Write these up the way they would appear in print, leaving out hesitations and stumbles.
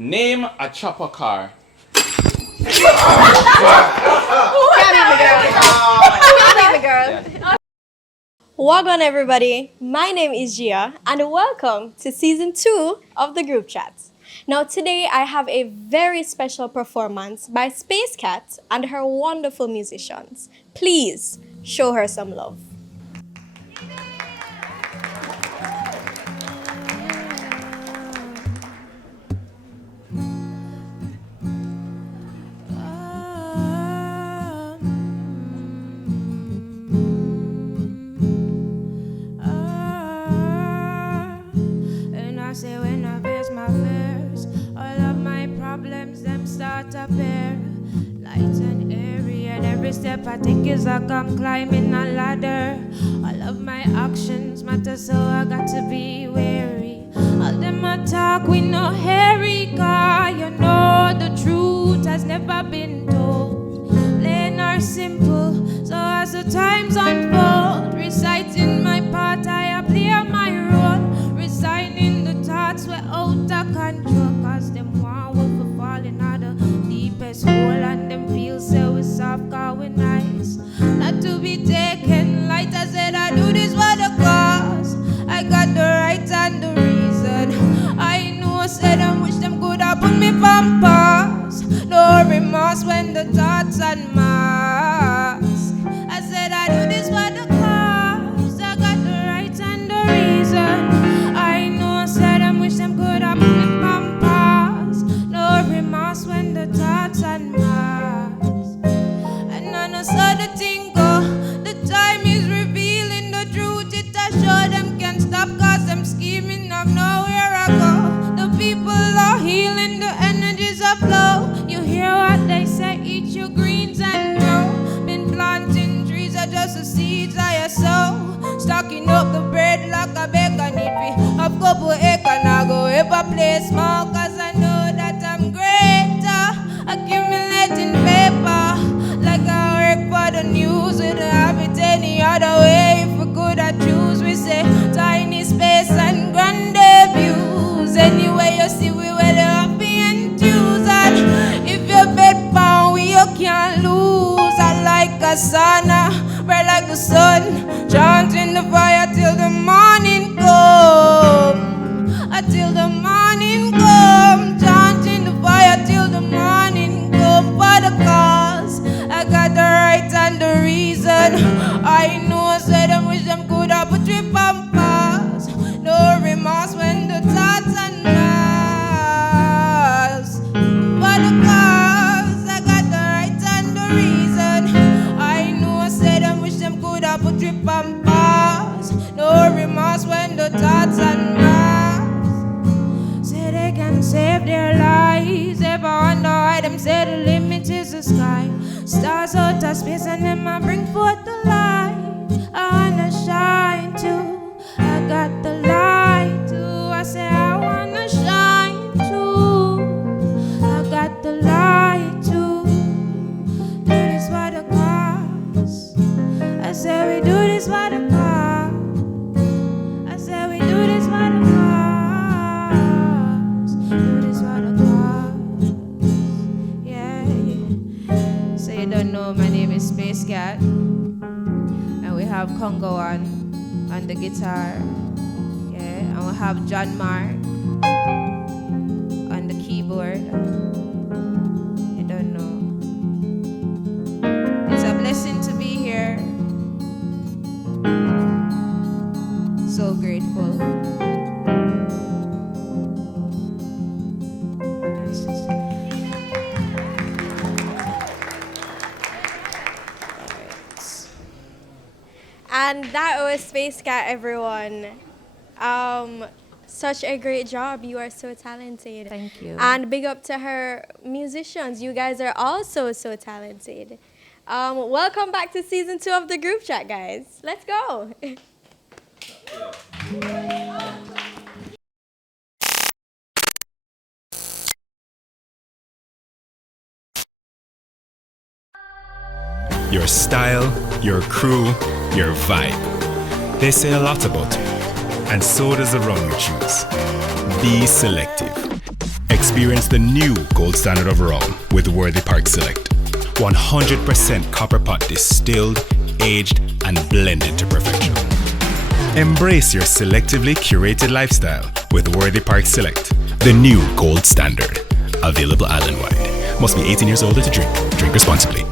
Name a chopper car. Welcome everybody, my name is Gia and welcome to season 2 of the group chat. Now today I have a very special performance by Space Cat and her wonderful musicians. Please show her some love. Say when I face my fears, all of my problems them start to appear. Light and airy, and every step I take is like I'm climbing a ladder. All of my actions matter, so I got to be wary. All them attack with no hairy, car you know the truth has never been told. Plain or simple, so as the times unfold, reciting my part, I play my role. Resigning the thoughts we're out of control, cause them want wolf for falling out the deepest hole, and them feel so we soft, cause we nice. Not to be taken light, I said I do this for the cause. I got the right and the reason. I know I said I wish them could have put me on pause. No remorse when the thoughts unmask. I said I do this for the cause. I got the right and the reason. I know I said I wish them could have put me on pause. No remorse when the thoughts unmask. And I know so the thing go. The time is revealing the truth. It I show them can't stop, cause them scheming of nowhere I go. The people are healing, the energies are flow. You hear what they say, eat your greens and grow. Been planting trees are just the seeds I sow. Stocking up the bread like a baker need me. A couple acre and I go ever play small, cause I know that I'm greater. Accumulating paper like I work for the news. We don't have it any other way. If we could I choose, we say tiny space and grand views. Anyway you see we well happy and choose. And if your bed found we you can't lose. I like a sauna, bright like the sun, chanting the fire till the morning come. Till the morning come, chanting the fire till the morning come. For the cause, I got the right and the reason. I know I said I wish them could have put trip on pause. No remorse when the thoughts and miles. For the cause, I got the right and the reason. I know I said I wish them could have put trip on pause. No remorse when the thoughts and miles. Say they can save their lives. Ever wonder why them say the limit is the sky? Stars out of space and them I bring forth the light. I wanna shine too. I got the light too. I say I wanna shine too. I got the light too. Do this for the cause. I say we do this for the cause. I say we do this for the cause. Do this for the cause. Yeah, yeah. So you don't know, my name is Space Cat. And we have Congo on the guitar. Yeah, and we have John Mark on the keyboard. You don't know. It's a blessing to be here. So grateful. And that was Space Cat, everyone. Such a great job. You are so talented. Thank you. And big up to her musicians. You guys are also so talented. Welcome back to season 2 of the group chat, guys. Let's go. Your style, your crew, your vibe. They say a lot about you, and so does the run you choose. Be selective. Experience the new gold standard of rum with Worthy Park Select. 100% copper pot distilled, aged, and blended to perfection. Embrace your selectively curated lifestyle with Worthy Park Select, the new gold standard. Available island-wide. Must be 18 years older to drink. Drink responsibly.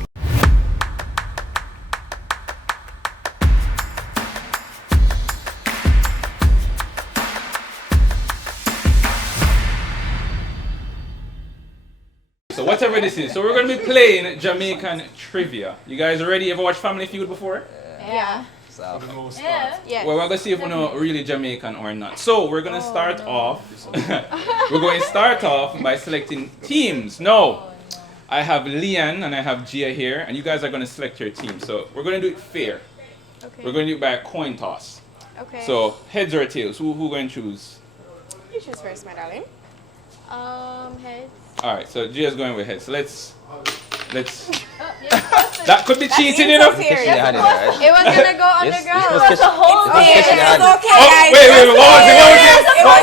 So whatever this is, so we're going to be playing Jamaican trivia. You guys ready? Ever watched Family Feud before? Yeah. Well, we're going to see if we know really Jamaican or not. So we're going to start off. We're going to start off by selecting teams. No. I have Leanne and I have Gia here, and you guys are going to select your team. So we're going to do it fair. Okay. We're going to do it by a coin toss. Okay. So heads or tails? Who going to choose? You choose first, my darling. Heads. All right. So Gia's going with heads. So let's. That could be cheating, you know. It was gonna go underground. It's the whole thing. It's okay, Oh, guys. wait, what was it? It was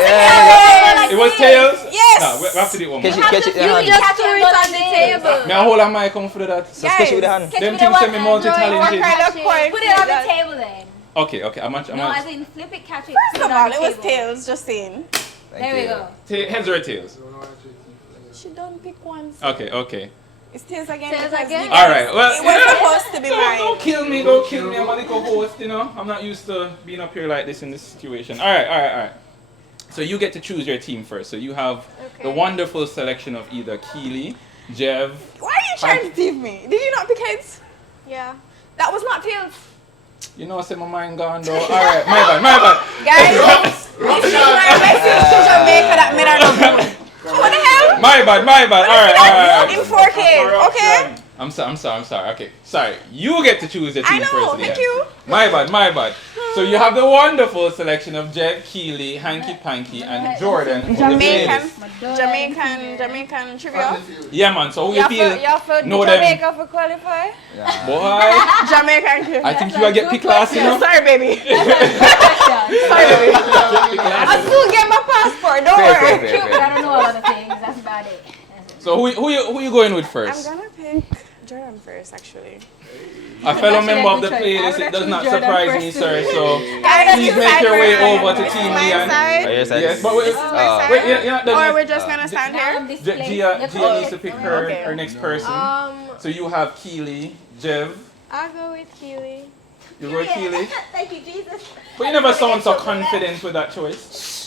It was tails? Yes. No, we have to do it one more. Catch it, You just threw it on the table. May I hold on my come for that? Catch it with the hand. Them things say me multi-talented. Put Put it on the table then. Okay, I'm No, much. as in flip it, catch it. First put of it all, on the it was table. tails, just saying. There we go. Heads or tails? She don't pick one. Okay. It's tails again. Tails because again? you All guys- right, well, It was supposed to be Don't mine. kill me, don't kill me. I'm a little host, you know. I'm not used to being up here like this in this situation. All right. So you get to choose your team first. So you have the wonderful selection of either Keely, Jev. Why are you trying to deceive me? Did you not pick heads? Yeah. That was not tails. You know, I said my mind gone though. All right, my bad. Guys, this is my message to Jamaica that men are not good. What the hell? My bad. All right. In 4K, okay? I'm sorry. Okay, sorry. You get to choose your I team know, first. thank again. you. My bad. So you have the wonderful selection of Jev, Keely, Hanky Panky, and Jordan. from the Jamaican playlist. trivia. Yeah, man. So who you feel? for know them. Jamaica for qualify? Boy, Jamaican trivia. I think you will get pick last, you know. Sorry, baby. Sorry, baby. I'll still get my passport, don't worry. Cute, but I don't know a lot of things. That's about it. So who you going with first? I'm gonna pick Jordan first, actually. A fellow member of the playlist. It does not surprise me, sir. So Guys, please make your way over to Team Leon. Yes, but wait, you're not done Or yet. we're just gonna stand here? Gia needs to pick her Okay. next person. So you have Keely, Jev. I'll go with Keely. You go with Keely. Thank you, Jesus. But you never sound so confident with that choice.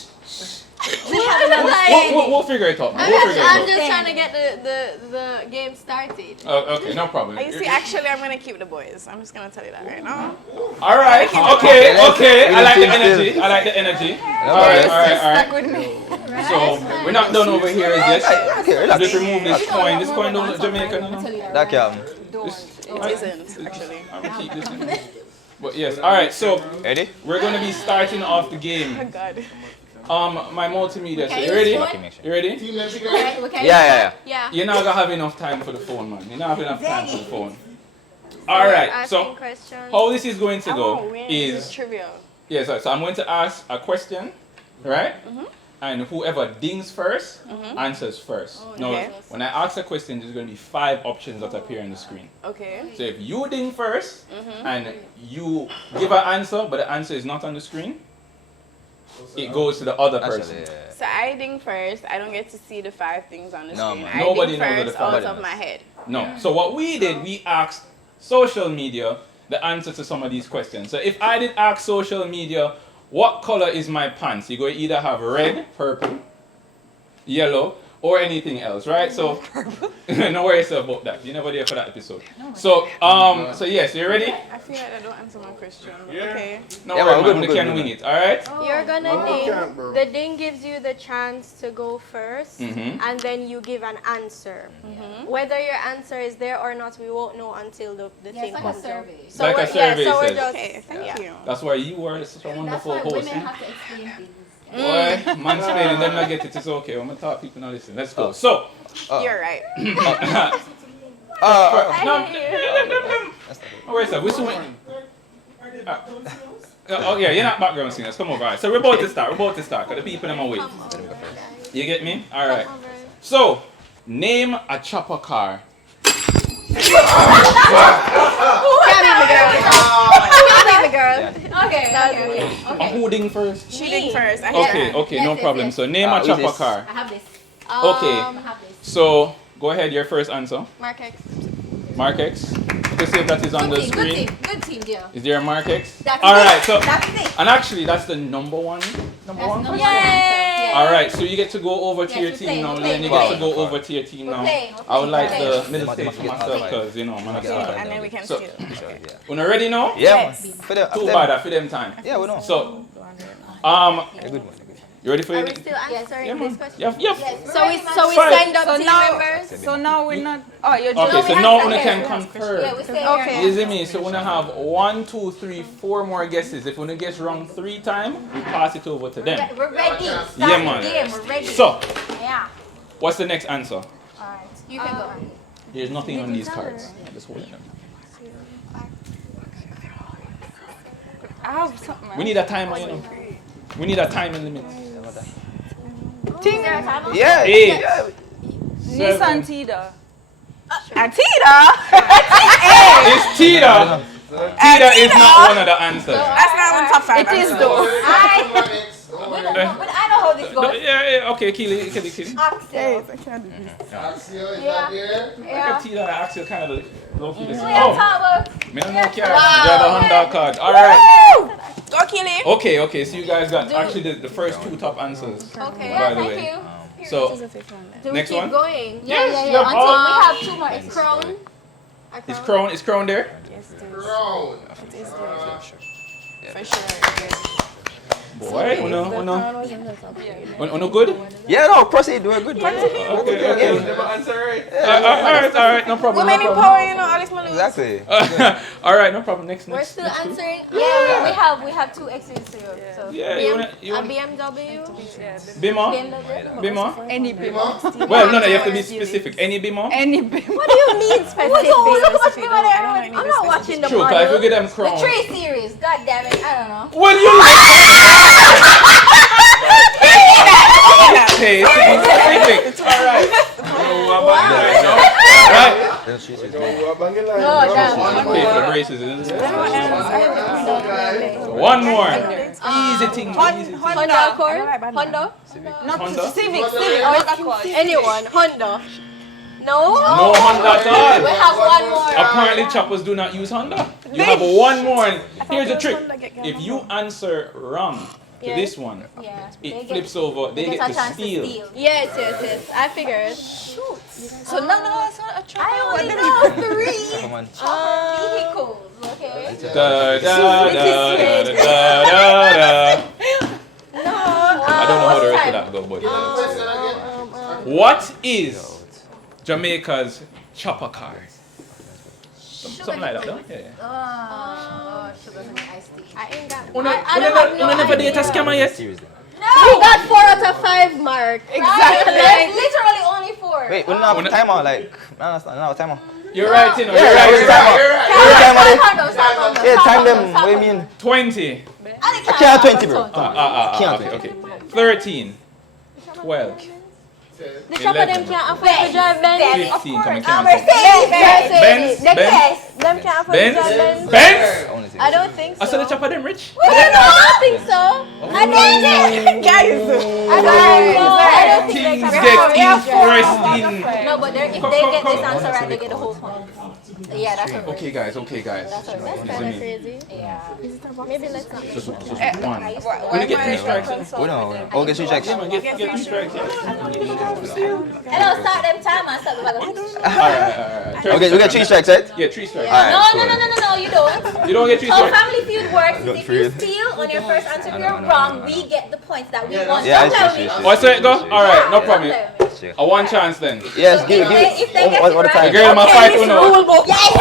We'll figure it out. I'm just trying to get the game started. Okay, no problem. You see, actually, I'm gonna keep the boys. I'm just gonna tell you that right now. All right. Okay. I like the energy. All right. Stuck with me. So we're not done over here as yet. Just remove this coin. This coin don't look Jamaican, you know? That can. It isn't, actually. I'm gonna keep this in. But yes. All right. So Ready? we're gonna be starting off the Oh, game. God. My multimedia. So you ready? You ready? Yeah. Yeah. You're not gonna have enough time for the phone, man. You're not having enough time for the phone. All right. Asking So questions. how this is going to go Is is trivia. so I'm going to ask a question, right? And whoever dings first answers first. Now, Okay. when I ask a question, there's going to be 5 options that appear on the screen. Okay. So if you ding first and you give an answer, but the answer is not on the screen, it goes to the other person. So I ding first. I don't get to see the 5 things on the No, screen. man. I Nobody ding knows what the first 5 out is. of my head. No. So what we did, we asked social media the answer to some of these questions. So if I did ask social media, what color is my pants? You're going to either have red, purple, yellow, or anything else, right? So no worries about that. You're never there for that episode. So yes, you ready? I feel like I don't answer my question. Okay. No Yeah, worries, we're man. good, We can good, wing good. it, all right? You're gonna ding. The ding gives you the chance to go first, and then you give an answer. Whether your answer is there or not, we won't know until the Yeah, thing it's like a comes survey. out. So Like a we're- survey so we're says. just Okay, thank you. That's why you are such a That's wonderful why host. women have to explain things. Boy, mansplaining, them not get it, it's okay. I'm gonna talk, people not listen. Let's go. So, You're right. where's that? Whistle. Oh yeah, you're not background singers. Come over. All right. So we're about to start. Because the people them are waiting. You get me? All right. So, name a chopper car. Okay. Who ding first? She did first. Okay, no yes, problem. yes. So, name a chopper Izzy. car. I have this. Okay. I have this. So, go ahead, your first answer. Mark X. Mark X. You can see if that is on the screen. Good team, dear. Is there a Mark X? That's Alright, it. so, That's it. and actually, that's the number one. Number one? Yay! Alright, so you get to go over to Yes, your we're team playing, now, we're Lynn. You playing. get to go over to your team We're now. playing, I would like we're the playing. middle stage for myself because, you know, man, I got And then we can So, steal. Una ready now? Yeah, man. Yes. For them, Too bad for them time. Yeah, we know. So, A good one. you ready for Are it? we still answering Yeah, this man. question? Yep. So we Fine. send up So team now, members. so now we're not. Oh, you're Okay, just. so we now have we to can hear. confer. Yeah, we stay Okay. You see me? So we have 1, 2, 3, 4 more guesses. If we guess wrong 3 times, we pass it over to them. We're ready. Start Yeah, man. the game. We're ready. So, Yeah. what's the next answer? Alright. You can go. There's nothing on these cards. I'm just holding them. I have something. We need a timer, you know. We need a time limit. Yeah. 8, Nissan 7. Tida. And Tida? It's Tita. Tita is not one of the answers. That's not one top 5. It is though. But I know how this No, goes. yeah, okay, Keely. Axel. Axel, is Yeah. that there? Yeah. Tita and Axel kind of low key. We are Oh, talking me don't know care. You have a Honda card. All right. Go kill him. Okay. So you guys got actually the first 2 top answers. Okay. By the Thank way. you. So Do we next keep one. going? Yeah. Yeah, Until oh. we have 2 more. It's crown. Is Crown there? Crown. For sure. Boy, uno good? Yeah, no, proceed. Do it good. Okay. All right, no problem. Women in power, you know, Alex Malou. Exactly. All right, no problem. Next. We're still answering. Yeah, we have 2 X's here. So. Yeah, you A want BMW. Bima? BMW. Bima? Any bimmer. Well, no, you have to be specific. Any Bima? Any bimmer. What do you mean specific? I'm I'm not watching the True, because if you model. get them The Crown. 3 Series. God damn it. I don't know. Well, you. Hey, specific. All right. Right. No, damn. Pay for the braces. Isn't it? One more. Easy thing. Easy. Honda Accord. Honda. Honda. Civic. Anyone. Honda. No. No Honda at We all. have 1 more. Apparently, choppers do not use Honda. You have one more. And here's the trick. If you answer wrong to this one, Yeah. it flips over. They get a to chance steal. Yes. I figured. So no, it's not a trap. I only know 3 Come on. vehicles. Okay. Da, da, da, da, da, da, da. I don't know how the rest of that go, but what is Jamaica's chopper car? Something like that, no? Yeah. Oh, sugar honey iced tea. I ain't got. Una never date a scammer yet? We got 4 out of 5 mark. Exactly. There's literally only 4. Wait, we don't have a timer. Like, I don't understand. No timer. You're right, you know. Yeah, You're right. You're right. Timer. Yeah, time them. What do you mean? 20. I can't have 20, bro. Can't. Okay. 13. 12. The shop of them can't afford to drive Benz. 15. Come on, can't. Benz. Benz. Them can't afford to drive Benz. Benz. Benz. I don't think so. I saw the chopper them rich. I don't think so. I don't think Things they get can interesting. No, but if they get this answer right, they get the whole point. Yeah, that's right. Okay, guys. That's kind of crazy. Yeah. Maybe let's not. Just one. When you get 3 strikes, We don't. Oh, get 3 checks. yeah, man, get 3 strikes. Yeah. And I'll start them time and start the battle. Alright. Okay, we get 3 strikes, right? Yeah, 3 strikes. Alright, No, you don't. You don't get 3 How strikes. Family Feud works is Not if you free. steal on your first answer, if you're wrong, we get the points that we want. Yeah, I Don't tell see, me. see, see. What's it go? Alright, no problem. Tell me. A one chance then. Yes, give If they it. get What it the right- time? Girl, my fight uno. Yes!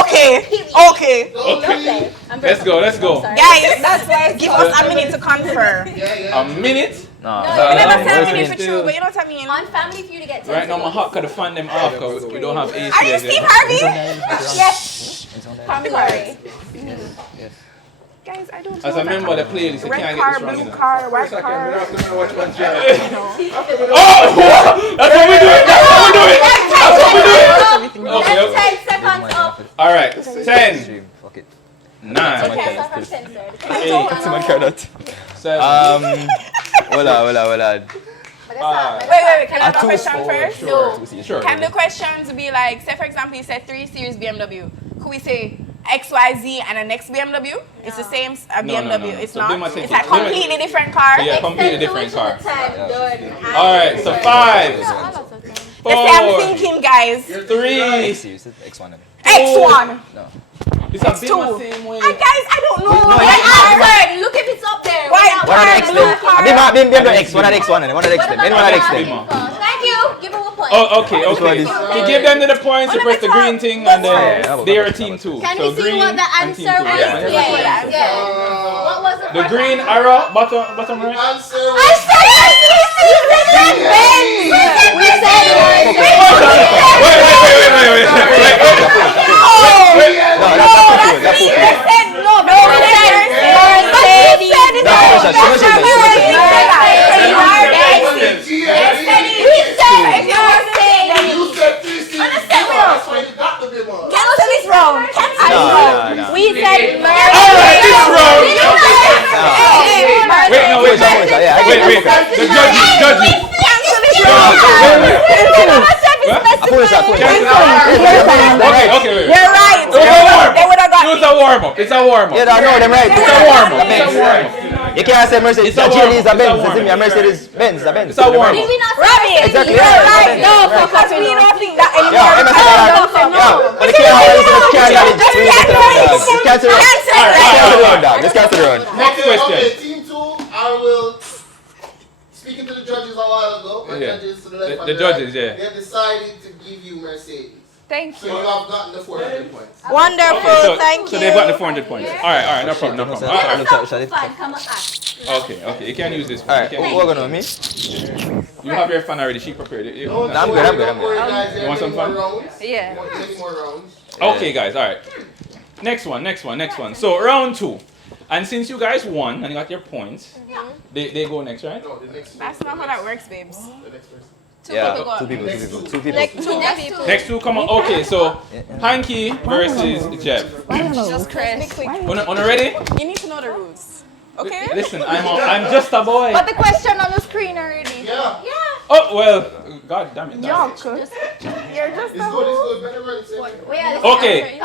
Okay. Okay. I'm very Let's go. sorry. Guys, that's why give us a minute to confer. A minute? No. No, We never no, tell no, me no, for true, but you know what I mean. On Family Feud, you get 10 Right now, my seconds. heart could fan them off because we don't have AC. Are you yet. Steve Harvey? Yes. I'm sorry. Guys, I don't know. As a member of the playlist, you Red can't car, get this wrong. blue car, white car. Oh! That's what we do it! That's what we do it! That's what we do it! Okay, Let's okay. 10 seconds up. Alright, 10, Fuck it. 9, Okay, so from 10, sir. 8, 7, Hola. Wait, can I have a question first? Sure. Can the questions be like, say for example, you said 3 Series BMW. Could we say XYZ and a next BMW? It's the same BMW. It's So not. they must It's take a it. completely different car. Yeah, completely different car. Done. Alright, so 5, They say I'm thinking, guys. 3, X1. it's a bit X2. the same way. Guys, I don't know. Answer. Look if it's up there. White One of the car, X blue car. One of the X1. Thank you. Give him a point. Oh, okay. To give them the points, you press the green thing and Yeah. they're a team too. Can So we see green what the and team answer two. was? Yeah. Yeah. What was the The first green answer? arrow, bottom right. I said Benz. We said Cancel this round. we said Alright, this round. Wait. The judges. Okay, wait. You're right. They would have got It's a warm up. It's a warm up. Yeah, I know them right. It's a warm up. You can't say Mercedes. It's a warm-up. It's a It's a Benz. warm-up. It's a Mercedes Benz. It's a warm up. Did we not Robbie. Exactly. You're Yeah, right. yeah, No, yeah. because we don't think that Yeah, anymore. but you can't always just carry on it. Just cancel it. Just cancel it. Next question. Okay, team 2, I will. Speaking to the judges a while ago, my Yeah. judges to the left and The the judges, right, yeah. they have decided to give you Mercedes. Thank So you. you have gotten the 400 points. Wonderful. Thank So you. they've got the 400 points. Alright, no problem. Alright. fine? Come on back. Okay, you can use this one. Alright, You can what use going on me? You have your fan already, she prepared it. Don't I'm worry, good. don't worry, guys. There You want are some many fun? more rounds. Yeah. Many more rounds. Okay, guys, alright. Next one. So, round 2. And since you guys won and you got your points, they go next, right? No, the next That's not how that works, babes. the next person. Yeah, people two people. Like two people. Next 2, come on. Okay, so Hanky versus Jeff. Just Chris. On ready? You need to know the rules. Okay? Listen, I'm just a boy. But the question on the screen already. Yeah. Oh, well, god damn it. You're just It's good. Better run it. Say it. Okay.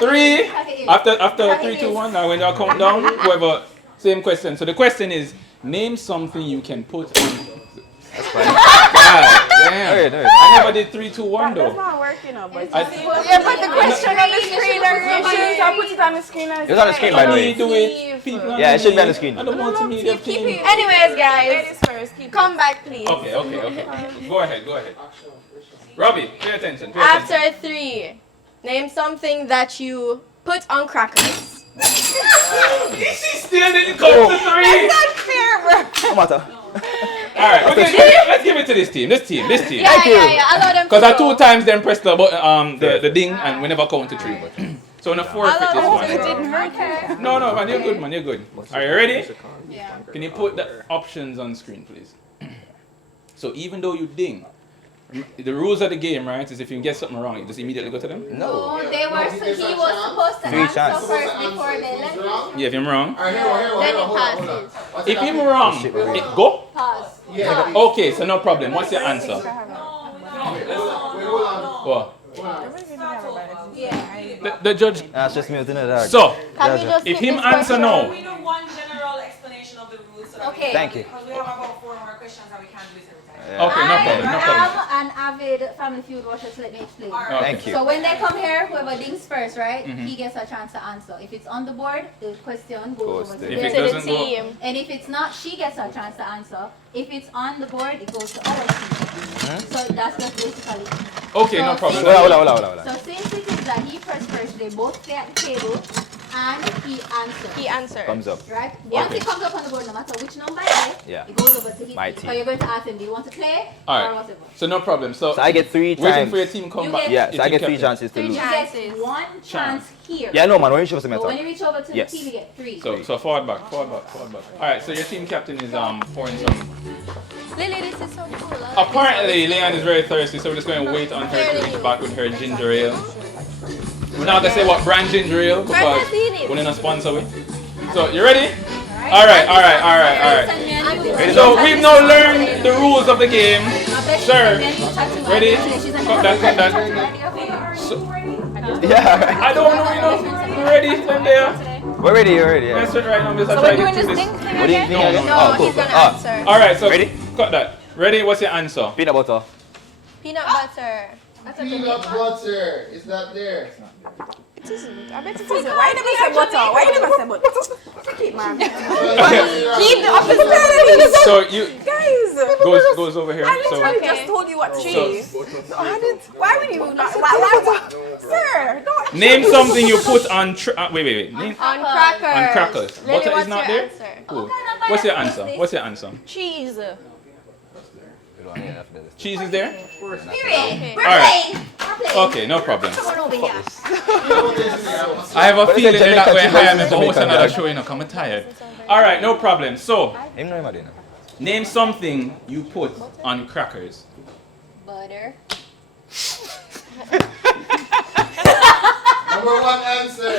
3, After after 3, 2, 1, now when I count down, whoever, same question. So the question is, name something you can put on. That's fine. God damn. Okay. I never did 3, 2, 1 That's though. not working out, but I, yeah, but the question on the screen already. I put it on the screen. It was on the screen, by the way. do it. People Yeah, it should be on the screen. I don't want to meet the team. Anyways, guys. Ladies first. Come back, please. Okay. Go ahead. Robbie, pay attention. After 3, name something that you put on crackers. She still didn't come to 3. Not fair, bro. No matter. Alright, let's give it to this team. This team. Yeah. Allow them to Because I go. 2 times then press the button, the ding, and we never count to 3. So on a 4 fit this one. hurt. No, man, you're good. Are you ready? Yeah. Can you put the options on screen, please? So even though you ding, the rules of the game, right, is if you get something wrong, you just immediately go to them. No. He was supposed to Three answer chances. first before they let him. Yeah, if I'm wrong. Alright, here, Then it hold on. passes. If I'm wrong, it go. Pause. Yeah. Okay, so no problem. What's your answer? Wait, hold on. What? Yeah. The judge. That's just me, dog. So, Can we just if skip him this answer question? no, We do one general explanation of the rules. So that Okay. Thank you. Because we have about 4 more questions and we can't do it every time. okay, no problem. I am an avid Family Feud watcher, so let me explain. Okay. Thank you. So when they come here, whoever dings first, right, he gets a chance to answer. If it's on the board, the question goes over to If it them. doesn't go, And if it's not, she gets a chance to answer. If it's on the board, it goes to our team. So that's just basically it. okay, no problem. Hola. So since it is that he pressed first, they both stay at the table, and he answers. He answered. Thumbs up. Right? Once it comes up on the board, no matter which number it is, Yeah. it goes over to his My team. team. So you're going to ask him, do you want to play All or right. whatever? So no problem. So So I get 3 waiting times. for your team come You back. get- Yeah, Your so I team get 3 captain. chances to You lose. get one chance here. Yeah, no, man. When you show us a So method. when you reach over to Yes. the team, you get 3. So forward back. All right. So your team captain is pouring some. Lily, this is so cool. Apparently, Leanne is very thirsty, so we're just going to wait on her to reach back with her ginger ale. We're not gonna say what brand ginger ale because we're not sponsor with. So you ready? All right. So we've now learned the rules of the game. Sir, ready? Cut that. So, Yeah. I don't know, you ready? Stand there. We're ready. Yeah. That's it right now. I'm just trying to get through this. What do you think? No, Oh, cool. he's gonna Ah, answer. All right. So Ready? cut that. Ready? What's your answer? peanut butter. Peanut butter. Peanut butter. Is that there? I bet it is. Why you never say butter? Why you never say butter? Keep man. Keep the opposite. So you Guys. goes over here. I literally So just told you what to So- say. No, I didn't. Why would you not? Why? Sir, don't. name something you put on. Wait. Name On crackers. on crackers. Lily, Butter what's is not your there. answer? Cool. What's your answer? Cheese. Cheese is there. Okay. All right. Okay, no problem. Come over here. I have a But it's feeling a they're not going to Jamaican hire me for Jamaican host another guy. show, I'm tired. All right, no problem. So, Him no Madina. name something you put on crackers. Butter. Number 1 answer.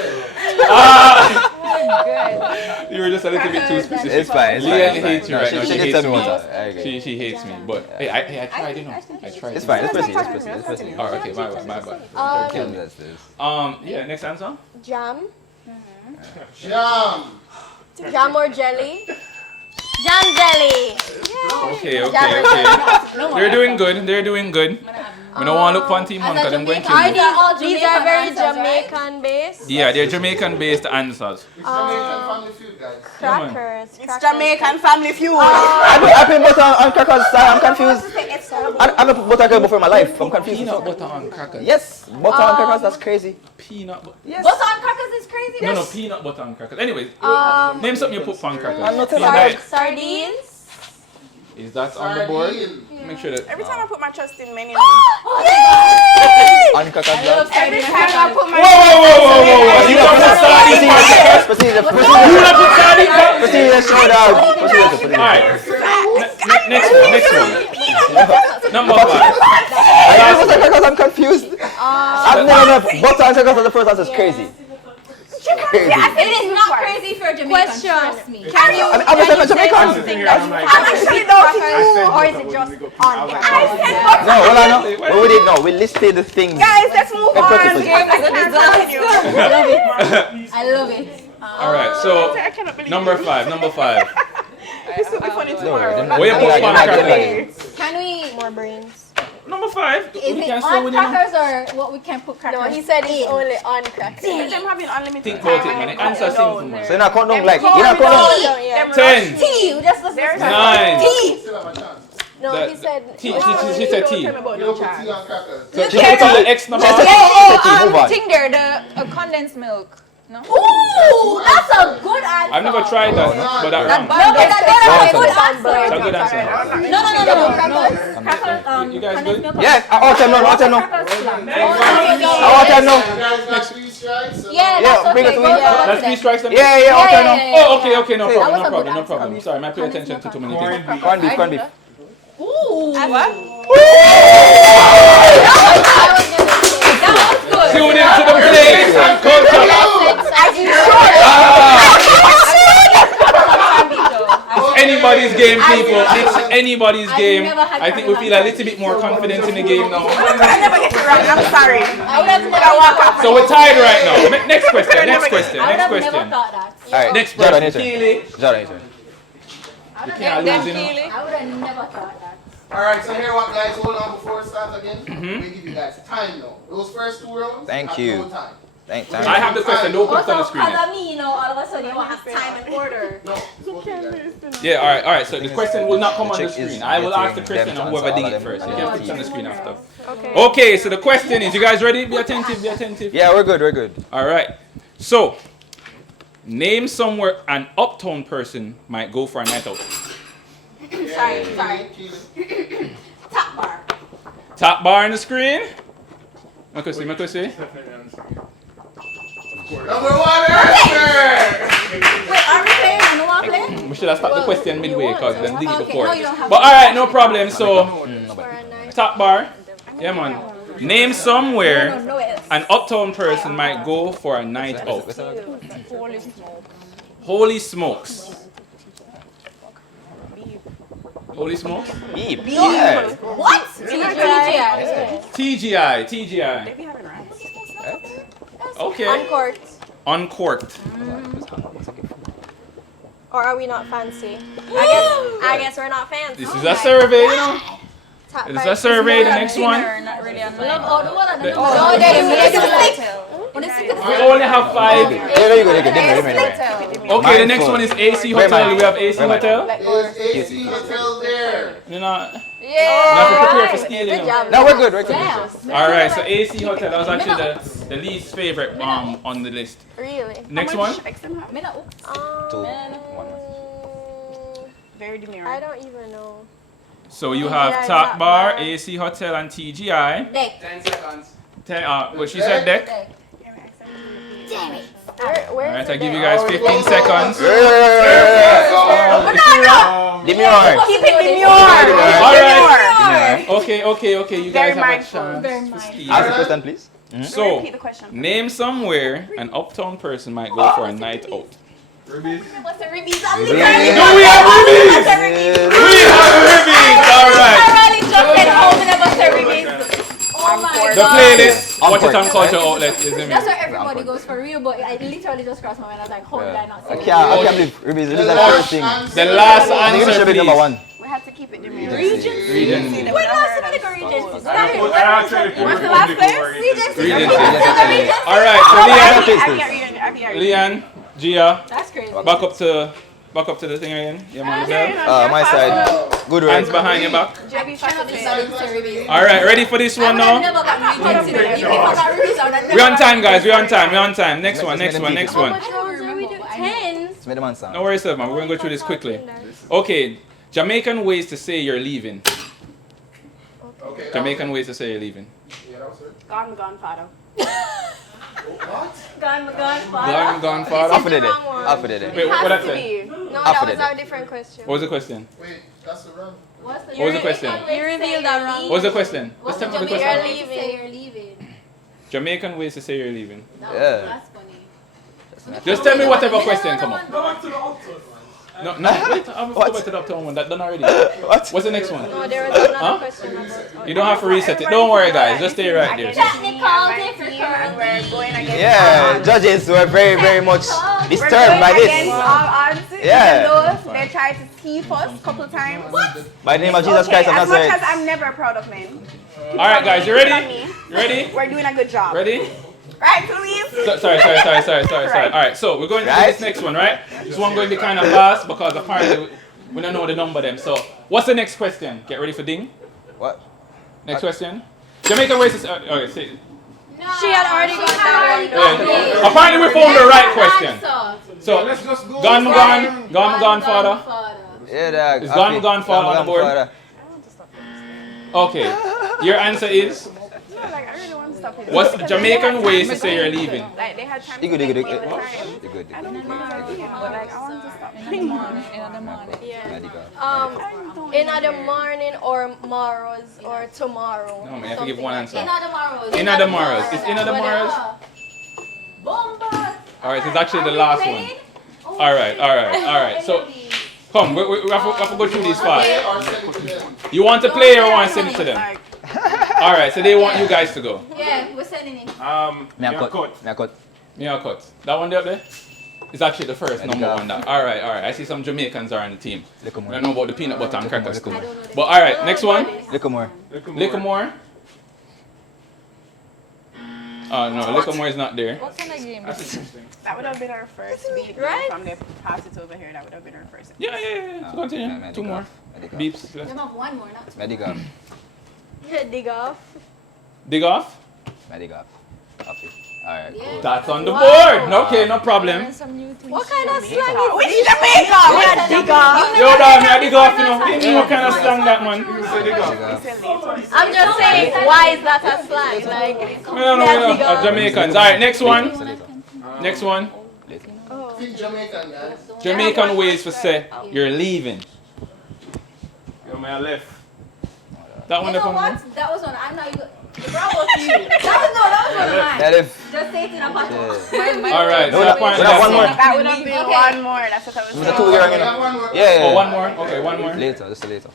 You were just a little bit too specific. It's fine. Leanne hates you right now. She did hates tell me me. once. I agree. She hates me. But hey, I tried, you know. I tried. It's fine. Let's proceed. All right, okay, my bad. Kill me. That's this. Yeah, next answer. Jam. Jam. Jam or jelly? Jam jelly. Okay. They're doing good. We don't want to look for Team One because I'm going to kill you. These are very Jamaican based. Yeah, they're Jamaican-based answers. Jamaican Family Feud, guys. Crackers. It's Jamaican Family Feud. I put butter on crackers. I'm confused. I don't put butter before in my life. I'm confused. Peanut butter on crackers. Yes, butter on crackers. That's crazy. Peanut butter. Yes. Butter on crackers is crazy. No, peanut butter on crackers. Anyways, name something you put on crackers. I'm not Peanut telling butter. Sardines. Is that on the board? Sardine. Make sure that. Every time I put my trust in many. On crackers. Every time I put my Whoa! You don't put sardine on crackers? Proceed. You don't put sardine on crackers? Proceed. Show down. Alright. Next one. Number 5. I'm confused. I've never met butter on crackers. The first answer is crazy. Crazy. It is not crazy for a Jamaican. Question. Trust me. Can you? I'm a Jamaican. I'm actually not. Or is it just on I said butter. No, hold on. No. What we did? No, we listed the things. Guys, let's move on. Proceed. I love it. Alright, so number 5. This will be funny tomorrow. No, Where you put on crackers? Can we? more brains? Number 5. Is it on crackers or what we can put crackers? No, he said it's only on crackers. Let them having unlimited Think time. about it, man. The answer simple, man. So you're not counting like you're not counting. 10. Tea. Just the 9. Still have a chance. No, he said. T. She said T. You don't put tea on crackers. So she put on the X number. Move on. thing there, the condensed milk. No? Ooh, that's a good answer. I've never tried that, but that wrong. No, but that's a good It's a answer. good answer. No. Crackers, You guys condensed good? milk. Yeah, all time no. All time no. All time no. You guys got 3 strikes. So Yeah, Yeah, that's bring it okay. to Go me. down That's to 3 them. strikes. Yeah, all time no. Oh, okay, no That was a problem, good no problem. answer. Sorry, I pay attention to too many things. Corned beef. Ooh. Tune into the place and culture. It's anybody's game, people. It's anybody's game. I think we feel a little bit more confident in the game now. I never get it right. I'm sorry. I would have never So we're tied right now. Next question. Next question. I would Next have never question. thought that. All right, Next Jordan, person. your turn. Keely. Jordan, your turn. You can't lose, you know. I would have never thought that. Alright, so here what guys, hold on before it starts again. We give you guys time now. Those first 2 rounds, Thank have you. no time. Thanks. I have the question. Don't put it on the screen. Because of me, all of a sudden you want to have time and order. No, both of you guys. Yeah, all right. So the question will not come on the The trick is screen. I will ask the getting question them and to whoever answer dig all it of first. You them. can put it on the screen after. Okay, so the question is, you guys ready? Be attentive, be attentive. Yeah, we're good. All right. So, Name somewhere an uptown person might go for a night out. Sorry. Top bar. Top bar on the screen. Make us see. Number 1 answer! Wait, are we playing? I know I'm playing. We should have stopped the question midway because then dig it Okay, before. no, you don't have But alright, no problem. So, For a night. top bar. Yeah, man. Name somewhere No, it's an uptown person might go for a night out. Holy smoke. Holy smokes. Holy smokes? Beep. Yeah. what? TGI. They be having rants. Okay. Uncorked. Uncorked. Or are we not fancy? I guess we're not fancy. This is a survey, you know. Top This is bar. a survey. The next one. Not really on Love all the water. The- No, We only have 5. Yeah, very good. Okay, the next one is AC Hotel. We have AC Hotel. Is AC Hotel there? You know, you Yeah. have to prepare for stealing. Good job. No, we're good. All right, so AC Hotel. That was actually the least favorite on the list. Really? Next one. Very demure. I don't even know. So you have TGI, Top Top Bar, Bar. AC Hotel, and TGI. Deck. 10 seconds. What she said, Deck. Damn it. All Where right, is I it give you there? guys 15 seconds. Give me more. Keep it demure. All right. Demure. Okay. You guys Very have a mindful. chance to steal. Ask the question, please. So, Repeat the question. name somewhere an uptown person might go for a night out. What's the reviews? Do we have rubies? We have rubies. All right. The playlist. Watch it on Culture Outlet. Is in That's me. where everybody goes for real, but I literally just crossed my mind. I was like, how did I not I say can't believe Ruby's the first thing. The last I think it answer, should be number please. 1. We have to keep it demure. Regency. Wait, no, it's not like a Regency. What's the last place? Regency. All right. So Leanne, Gia, That's crazy. back up to the thing again. Yeah, man. yourself. My side. Good Hands work. behind your back. I cannot be solid to reviews. All right, ready for this one I now? never got Regency. If I got reviews, I would have never We're on got time, guys. Regency. We're on time. Next one. How much one. rounds are we doing? 10? It's made the man sound. No worries, sir, man. We're gonna go through this quickly. Okay, Jamaican ways to say you're leaving. Okay. Jamaican ways to say you're leaving. Yeah, that was it. Gone, father. What? Gone, father. Off of it. Wrong one. Off of it. Wait, what that To say? be. No, After that was that. our different question. What was the question? Wait, that's the wrong. What was the question? You revealed that wrong. What was the question? Let's tell me the You're question. leaving. You're leaving. Jamaican ways to say you're leaving. Yeah. That's funny. Just tell me whatever question come up. No, wait, I'm What? go back to the uptown one. That done already. What? What's the next one? No, there was another Huh? question about. You don't have to reset it. Don't worry, guys. Just stay right there. Technical And we're going against Yeah, judges were very much We're disturbed going by against this. all odds. Yeah. Even though they tried to thief us a couple times. By the name of Jesus Okay, Christ of as much Nazareth. as I'm never proud of men. All right, guys. You ready? You ready? We're doing a good job. Ready? Right, please? Sorry. All right, so we're going to do this next one, right? This one going to be kind of fast because apparently we don't know the number them. So, what's the next question? Get ready for ding. What? Next question. Jamaican ways to okay, say. She had already got that one. Yeah. Apparently we found the right question. So, Let's just go. gone, father. Yeah, dog. Is gone for on the board? Okay. Your answer is. I really want to stop it. What's Jamaican ways to say you're leaving? Like, they had time You to good, make you good. all the time. You good. I don't mind, but like, I want to stop. In the morning or tomorrows or tomorrow. No, man, I have to give one answer. In other morals. In other morals. It's in other morals. Bomba. Alright, it's actually the last one. Alright. So, come, we have to go through these fast. Or send it to them. You want to play or want to send it to them? Alright, so they want you guys to go. Yeah, we're sending it. Me a cut. Me a cut. That one there up there? It's actually the first number one. That. Alright. I see some Jamaicans are on the team. I don't know about the peanut butter and crackers too. But alright, next one. Little more. Liquormore. Oh no, Liquormore is not there. What kind of game is it? That would have been our first beat. Right? From the pass it over here, that would have been our first. Yeah. So continue. Two more. Beeps. You have one more, not two. Medical. Dig off. Dig off. Medical. Off it. Alright. That's on the board. Okay, no problem. What kind of slang is Which this? Jamaica? Yo, dog, me I dig off, you know. You know what kind of slang that, man? I'm just saying, why is that a slang? Like, No. Jamaicans. Alright, next one. Next one. Think Jamaican, guys. Jamaican ways for say you're leaving. Yo, man, I left. That one You there know from me? what? That was one. I'm not even. The brown was you. That was one of mine. That if. Just say it in a pattern. Alright, so No, apparently no, that's one more. one. That would have been Okay. one more. That's what I was The saying. two we're Okay, gonna. one more. Yeah. Oh, one more? Okay, one more. Later, just later.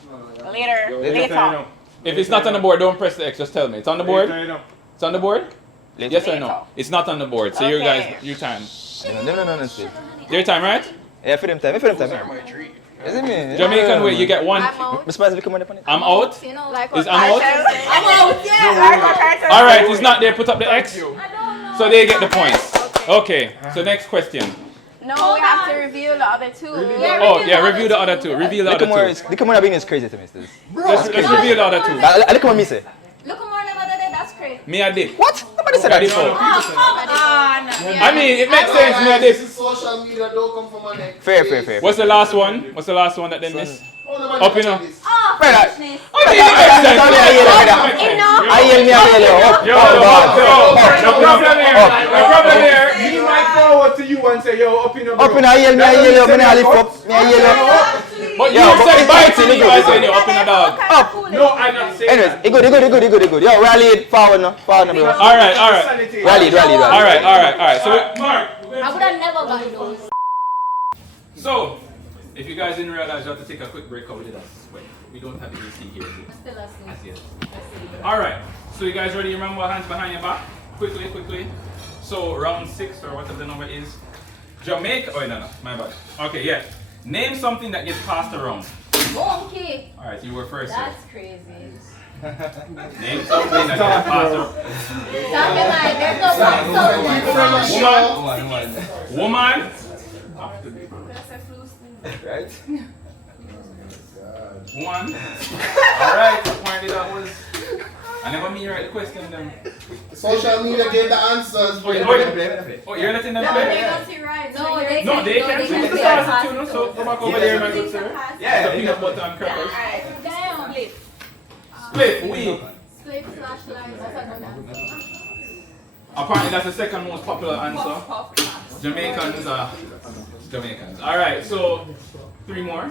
Later. If it's not on the board, don't press the X, just tell me. It's on the board? It's on the board? Later. Yes or no? It's not on the board, so you guys, your time. No, still. Your time, right? Yeah, for them time. Is it me? Jamaican way, you get one. I'm out. I'm surprised we come on the planet. I'm out. You know, Like, Is what? I'm out? I'm out. Yeah. Alright, it's not there, put up the X. So they get the points. Okay, so next question. No, we have to reveal the other two. Oh, yeah, review the other two. Reveal the other two. The come on being is crazy to me, sis. Let's reveal the other two. Look what me say. Look more than other day. That's crazy. Me I did. What? Nobody said Daddy that. four. Oh, come on. I mean, it makes sense, me I This did. is social media, don't come from my neck. Fair. What's the last one? What's the last one that they missed? Up, you know. Oh, Fair that. foolishness. I mean, it makes sense. I yell me. Up. Yo, no problem here. No problem here. He might forward to you and say, yo, up in the Up in I yell me. I lift up. Me I yell up. But you Yeah, but said it's bite fighting, me, you it's guys good. saying you're up in a dog. Up. No, I'm not saying Anyways, that. it good. Yo, we are lead forward now, bro. Alright. We are lead. Alright. So, Mark. I would have never gotten those. So, if you guys didn't realize, you have to take a quick break because we did a sweat. We don't have the AC here. Still a snake. As yet. Alright, so you guys ready? Remember what hands behind your back? Quickly. So, round 6 or whatever the number is. Jamaica. Oh, no, my bad. Okay, yeah. Name something that gets passed around. Monkey. Alright, you were first. Sir. That's crazy. Name something that gets passed around. There's no one. Woman. Right? One. Alright, apparently that was. I never mean write the question then. Social media gave the answers. Oh, you're letting them play? No, they No, they can't. can choose the stars too, no? So come back over there, my good sir. Yeah. The peanut butter and crackers. Damn. Split, we. Split flashlight. That's a good answer. Apparently that's the second most popular answer. Jamaicans are Jamaicans. Alright, so three more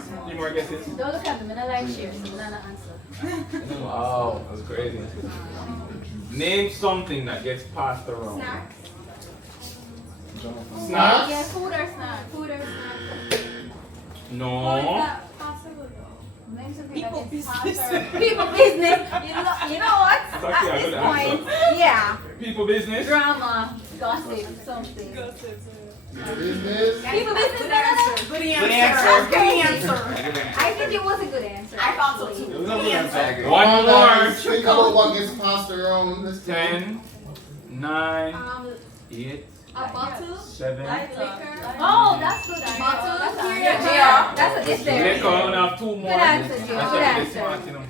guesses. Don't look at them. I don't like shares. So not an answer. Wow, that's crazy. Name something that gets passed around. Snacks. Snacks? Yeah, food or snack. Food or snack. No. People business. People business. You know what? That's actually a At good this point, answer. yeah. People business? Drama, gossip, something. Business. People business. Good answer. I think it was a good answer. I thought so too. One more. Think about what gets passed around. Let's see. 10, 9, 8, A bottle. 7. Oh, that's good. Bottle. That's a dish there. Liquor, I have 2 more. Good answer, Gio. That's Good a answer. smart, you know.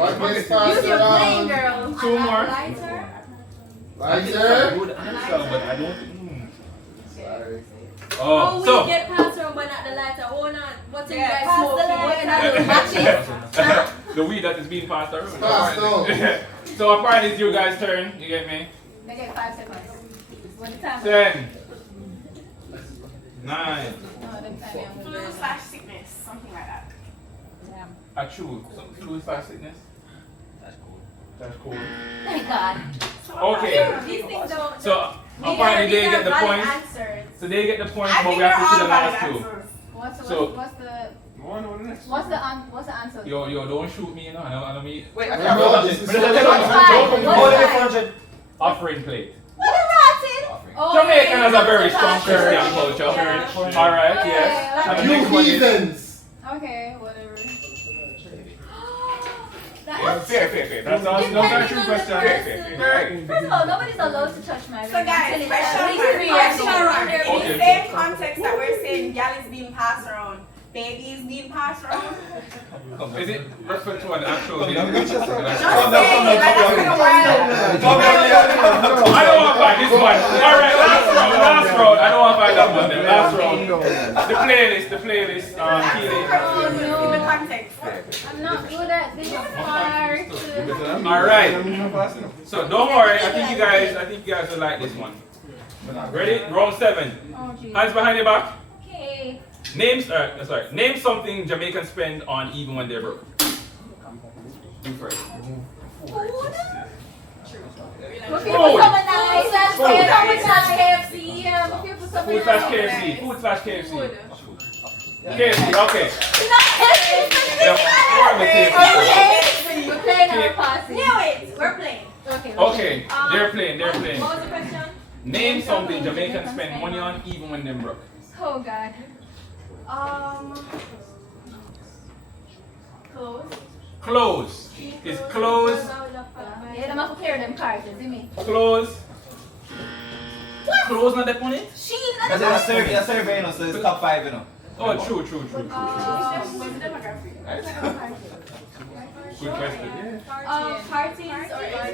What gets passed Use your around? brain, girl. 2 more. Lighter. Lighter. Good answer, but I don't. Sorry. Oh, so. get passed around but not the lighter. Oh, no. What's in guys Pass the smoking? lighter. The weed that is being passed around. Passed on. So apparently it's you guys' turn. You get me? I get 5 seconds. What the time? 10, 9. Flu/sickness, something like that. I choose. Flu / sickness. That's cool. Thank God. Okay. These things don't. So apparently they get the points. Answers. So they get the points, but we have to see the last 2. So- What's the answer? Yo, don't shoot me, you know. I don't mean. I know this is Offering plate. What is that? Oh, Jamaican has a very strong Christian culture. Alright, yes. And the You next one is- heathens. Okay, whatever. Fair. That's a true question. Fair. First of all, nobody's allowed to touch my So guys, Okay. in the same context that we're saying gal is being passed around, baby is being passed around. Is it referred to an actual video? Just saying, like, it's been a while. I don't want to fight this Alright, last round. I don't want to find that one then. Last round. The playlist. In the context. I'm not good at this part. Alright. So don't worry, I think you guys will like this one. Ready? Round 7. Hands behind your back. Okay. Name something Jamaicans spend on even when they're broke. You first. Food slash KFC. KFC, okay. We're playing our party. We're playing. Okay, they're playing. What was the question? Name something Jamaicans spend money on even when they're broke. Oh God. Clothes. Is clothes. Yeah, them have to clear them cards, you see? Clothes. Clothes not that money? That's a survey, you know, so it's top 5, you know. Oh, true. Good question.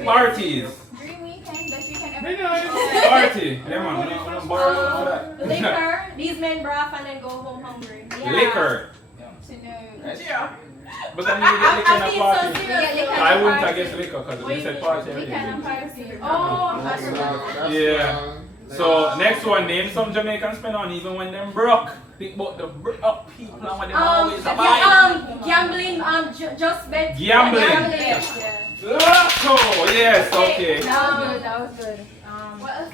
Parties. Dream weekend, best weekend ever. Party. Yeah, man. We don't borrow for that. Liquor. These men braff and then go home hungry. Liquor. But then you get liquor in a party. I wouldn't, I guess, liquor because you said party. Yeah. So next one, name some Jamaicans spend on even when they're broke. Think about the broke people and what they always buy. Gambling, just bet. Gambling. Oh, yes, okay. That was good. What else?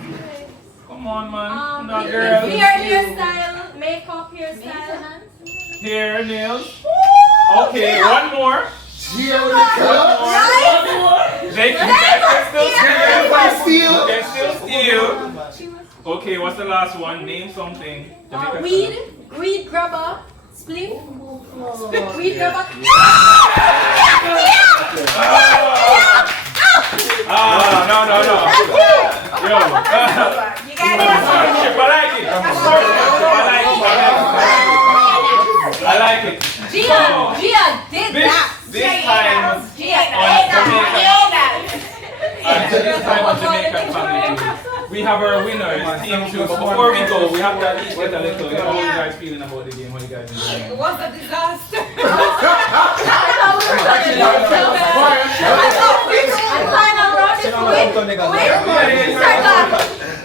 Come on, man. Not girls. Hairstyle, makeup, hairstyle. Hair, nails. Okay, one more. Gia with the cup. One more. They can still steal. Okay, what's the last one? Name something. Weed grabber, split, weed grabber. No. Yo. I like it. Gia did that. This time on Jamaican Family Feud, we have our winners, team 2. But before we go, we have to at least get a little, how you guys feeling about the game? How you guys enjoying it? It was a disaster.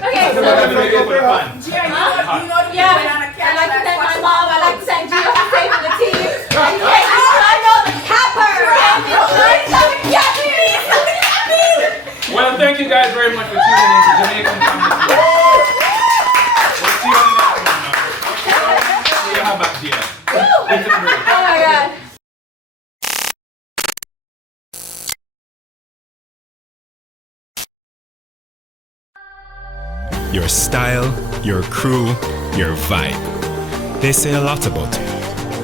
Okay, so We're going to go for the fun. Gia, you know the yeah, on a I catch like to thank my that mom. I like to thank Gia for saving the team. And thank you, I know the capper. Well, thank you guys very much for tuning in to Jamaican Family Feud. We'll see you on the next one now. See you how back, Gia. It's a break. Oh my God. Your style, your crew, your vibe. They say a lot about you,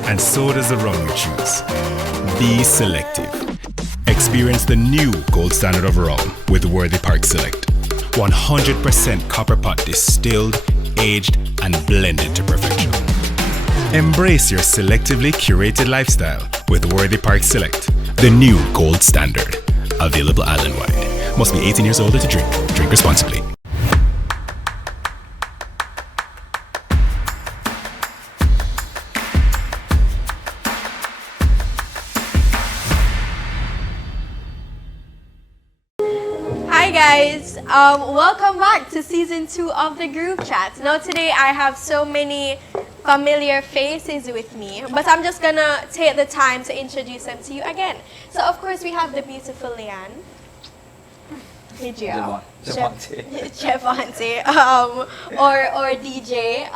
and so does the rum you choose. Be selective. Experience the new gold standard of rum with Worthy Park Select. 100% copper pot distilled, aged, and blended to perfection. Embrace your selectively curated lifestyle with Worthy Park Select, the new gold standard. Available island-wide. Must be 18 years older to drink. Drink responsibly. Hi guys, welcome back to season 2 of the group chat. Now today I have so many familiar faces with me, but I'm just gonna take the time to introduce them to you again. So of course we have the beautiful Leanne. Chef Auntie, or DJ,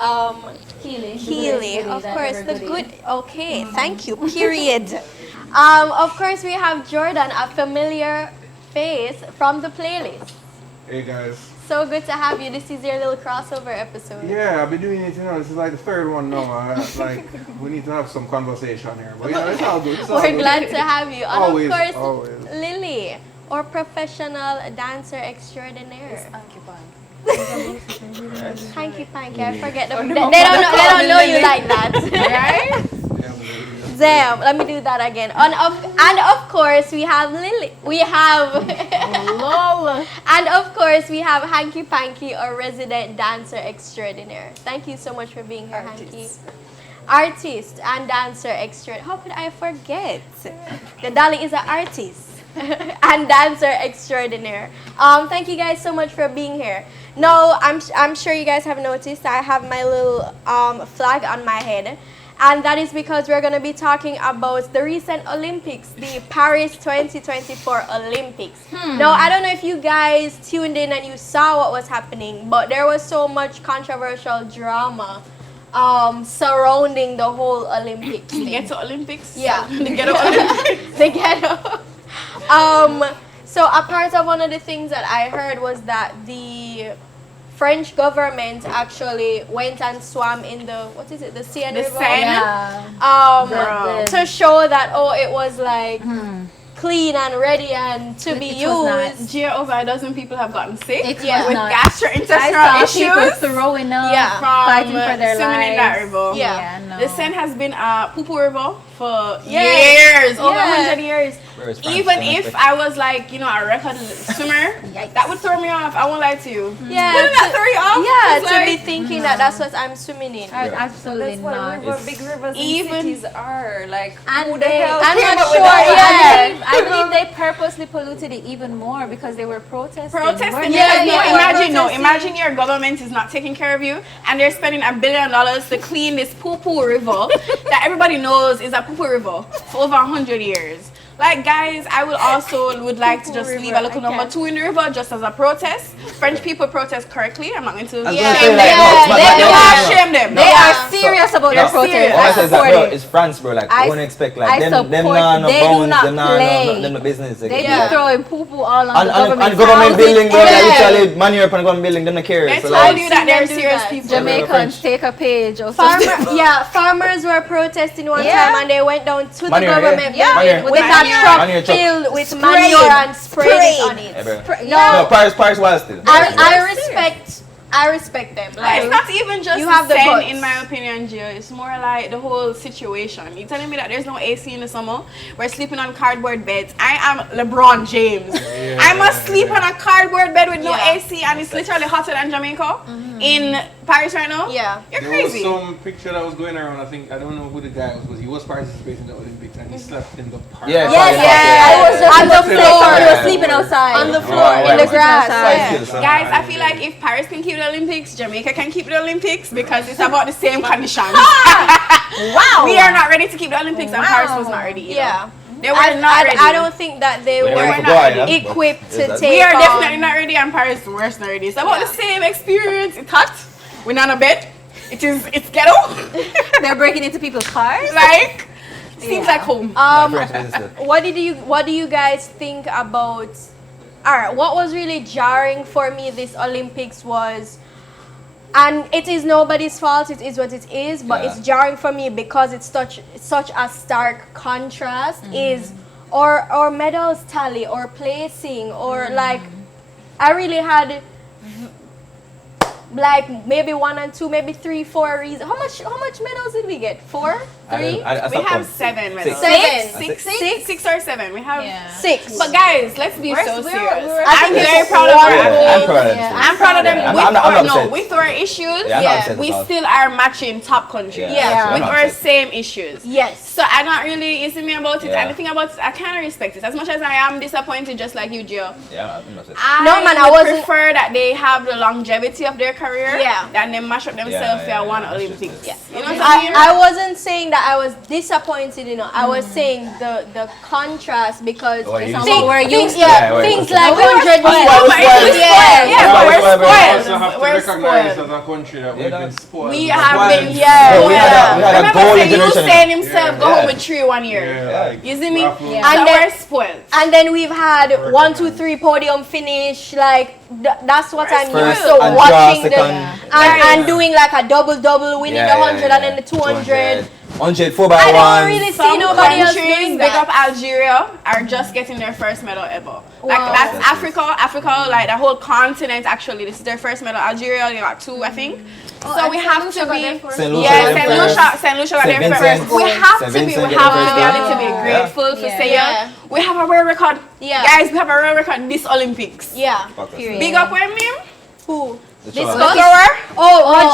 Keely, of course, the good, okay, thank you, period. Of course we have Jordan, a familiar face from the playlist. Hey guys. So good to have you. This is your little crossover episode. Yeah, I've been doing it, this is like the third one now. We need to have some conversation here. But it's all good. We're glad to have you. And Always, of course, always. Lily, or professional dancer extraordinaire. Hanky panky, I forget them. They don't know you like that. Right? Damn, let me do that again. And of course, we have Lily. We have Lol. And of course, we have Hanky Panky, our resident dancer extraordinaire. Thank you so much for being here, Hanky. Artist and dancer extraordinaire. How could I forget? The Dolly is an artist and dancer extraordinaire. Thank you guys so much for being here. Now, I'm sure you guys have noticed I have my little flag on my head. And that is because we're going to be talking about the recent Olympics, the Paris 2024 Olympics. Now, I don't know if you guys tuned in and you saw what was happening, but there was so much controversial drama surrounding the whole Olympics. The Ghetto Olympics? Yeah. The Ghetto Olympics? The Ghetto. So a part of one of the things that I heard was that the French government actually went and swam in the, what is it, the Seine River? Yeah. To show that, it was like clean and ready and to be used. Over a dozen people have gotten sick with I gastrointestinal saw people issues throwing up, from fighting for their swimming in that lives. river. Yeah. No. The Seine has been a poo-poo river for years, over 100 years. Even if I was like, a record swimmer, that would throw me off. I won't lie to you. Yeah, Wouldn't that throw you off? Yeah, It's to like, be thinking that that's what I'm swimming in. Absolutely not. Big rivers Even- and cities are like. And who the they, hell I'm came not up with sure, that? yeah. I believe they purposely polluted it even more because they were protesting. Protesting. Yeah, Because protesting. imagine your government is not taking care of you and they're spending $1 billion to clean this poo-poo river that everybody knows is a poo-poo river for over 100 years. Like, guys, I would like to just leave a little number 2 in the river just as a protest. French people protest correctly. I'm not going to shame them. They are serious about their protest. All I I say is that, support bro, it. it's France, bro. Like, I I wouldn't expect, like, them support- nah, no they do bones, not them nah, play. no business. They again. be throwing poo-poo all on the And government government building, bro, like, Yeah. literally, man, you're up on government building, them don't care. They So, told like, you that they're do serious that. people. Jamaicans take a page or something. Farmers were protesting one Yeah. time and they went down to the Manure, yeah. government Yeah. building Manure. with a Manure. truck Manure truck. filled with manure and sprayed it on it. hey, bro. Yeah. No, Paris was still. I respect them. It's Like, not even just you the have the Seine, guts. in my opinion, Gio. It's more like the whole situation. You're telling me that there's no AC in the summer? We're sleeping on cardboard beds. I am LeBron James. I must sleep on a cardboard bed with no AC and it's literally hotter than Jamaica in Paris right now? yeah. You're There crazy. was some picture that was going around. I don't know who the guy was. He was participating in the Olympics and he slept in the park. Yeah, I was just On the floor. They were sleeping outside. On the floor, in the grass. Yeah. Guys, I feel like if Paris can keep the Olympics, Jamaica can keep the Olympics because it's about the same conditions. Wow. We are not ready to keep the Olympics and Paris was not ready either. Yeah. They were not ready. I don't think that they We're were ready for boy, yeah? equipped to Yes, take We are on- definitely not ready and Paris worse not ready. It's about the same experience. It's hot. We're not on a bed. It's ghetto. They're breaking into people's cars. Like seems like home. What do you guys think about? Alright, what was really jarring for me this Olympics was, and it is nobody's fault, it is what it is, but it's jarring for me because it's such a stark contrast is or medals tally or placing or like I really had like maybe 1 and 2, maybe 3, 4 reasons. How much medals did we get? 4? 3? We have 7 medals. 7. 6 or 7. We have 6. But guys, let's be so serious. we're- I'm very proud of our athletes. I'm proud of them. Yeah, With I'm our upset. with our issues, Yeah, I'm not upset we at all. still are matching top countries. Yeah. With I'm our upset. same issues. Yes. So I'm not really easing me about it. Yeah. And the thing about it, I kind of respect it. As much as I am disappointed, just like you, Gio. Yeah, I'm not No, man, I would wasn't- prefer that they have the longevity of their career. Yeah. Than they mash up themselves for one that's Olympics. just it. You know what I mean? I wasn't saying that I was disappointed, you know. I was saying the contrast because Oh, you not used what we're things, used to. Yeah, we're things used to. like 100 But years. we're spoiled. Yeah, but we're We also spoiled. have to We're recognize spoiled. as a country that we've been spoiled. We We're have spoiled. been, we had a Remember, golden say generation. Usain himself go Yeah. home with 3 1 year. Yeah, like, You see me? raffle. So And then- we're spoiled. And then we've had 1, 2, 3 podium finish. Like that's what I'm used First to and watching draw, second. and doing like a double, winning the 100 and then the 200. 100, 4 by I 1. don't really see Some nobody else countries, doing big that. up Algeria, are just getting their first medal ever. Like Wow. that's Africa, like the whole continent actually. This is their first medal. Algeria, they got 2, I think. So we have to be. Saint Lucia Yeah, got Saint there Lucia first. got there Saint first. Vincent. We have to Saint be. Vincent We get have the to be first a little bit one. grateful for Yeah. say Yeah. we have a world record. Yeah. Guys, we have a world record this Olympics. Yeah. Period. Big up with me. Who? Discuss. Oh, I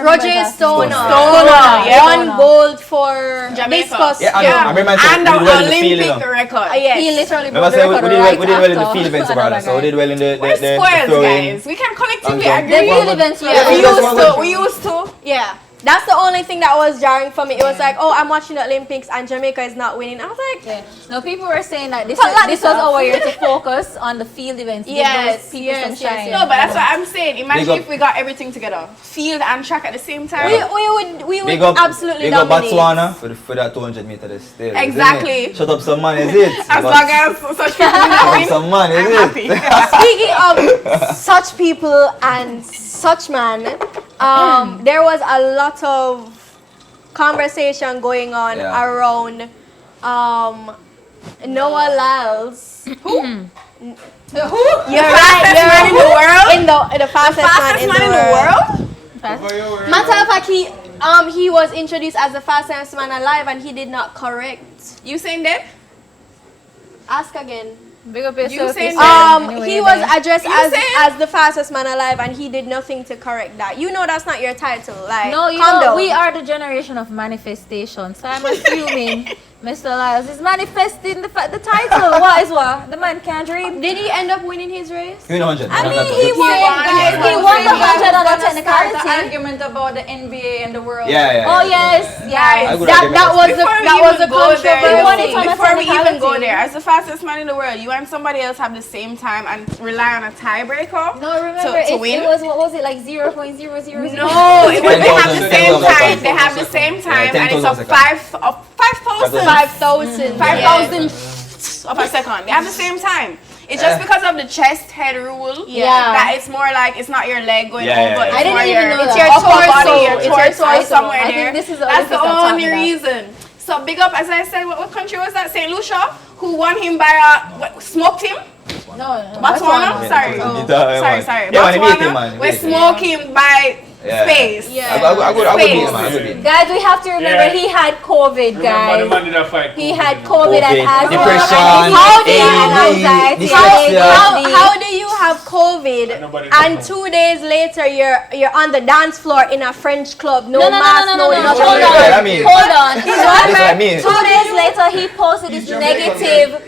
Roger don't remember Stoner. Stoner, yeah. One gold for Jamaica. discus. Yeah, I remember I said And we the did well in the field, you Olympic know. record. Yes. He literally Remember I broke the said we record did right well in the after field events, another brother. So we guy. did well in the We're spoiled, throwing. guys. We can collectively Okay. The agree. field events were Yeah. We Yeah. used to. We used to. Yeah. That's the only thing that was jarring for me. It was like, oh, I'm watching the Olympics and Jamaica is not winning. I was like, Yeah. No, people were saying that this But like was stuff. our year to focus on the field events. Give Yes, those people some yes, yes, shine. yes. No, but that's what I'm saying. Imagine Big up. if we got everything together, field and track at the same time. we would Big up, absolutely big up dominate. Botswana for that 200 meter still. isn't Exactly. it? Shut up some man, is it? As But long as such people shut up win, some man, is I'm it? happy. Speaking of such people and such man, there was a lot of conversation going on Yeah. around Noah Lyles. Who? Who? You're Fastest right. man in the world? In the fastest, Fastest man in the world? Matter of fact, he was introduced as the fastest man alive, and he did not correct. You saying that? Ask again. Big up yourself. saying Anyway, He was guys. addressed You as said- the fastest man alive, and he did nothing to correct that. You know that's not your title. Like, No, you calm know, down. we are the generation of manifestation. So I'm assuming Mr. Lyles is manifesting the title. What is what? The man can't dream. Did he end up winning his race? You know 100. I no, mean, not he that. won. He won the 100 on the technicality. argument about the NBA and the world. Yeah. Oh yes, I yes. would That argument was that. the Before we that was even a go there, controversy. He won it on a Before we even technicality. go there, as the fastest man in the world, you and somebody else have the same time and rely on a tiebreaker No, remember to it win? was what was it like 0.000? No, they have the 10,000 same time. seconds. They have the same time, Yeah, and it's 10,000 a 5,000. 5,000. 5,000 of a second. They have the same time. It's just because of the chest head rule. Yeah. That it's more like it's not your leg going Yeah, over. yeah, It's yeah. I didn't more even your, know it's that. your Upper upper body, body, your it's your torso torso. somewhere I there. think this is the That's the Olympics are only talking about. reason. So big up, as I said, what country was that? St. Lucia, who won him by smoked him. No, Botswana? Yeah, Sorry. yeah, Sorry. Yeah, man, he beat him, man. He We beat him. smoke him by Yeah. space. Yeah. I would beat him, Space. man. I would beat him. Guys, we have to remember Yeah. he had COVID, Remember the guys. man did a fight. He had COVID and COVID, asthma. depression, and How do you- anxiety, dyslexia. How do you have COVID Nobody and knows. 2 days later you're on the dance floor in a French club? No, No, mask, no, hold nothing. on. Yeah, I mean- Hold on. That's what I mean. 2 days later, he posted his negative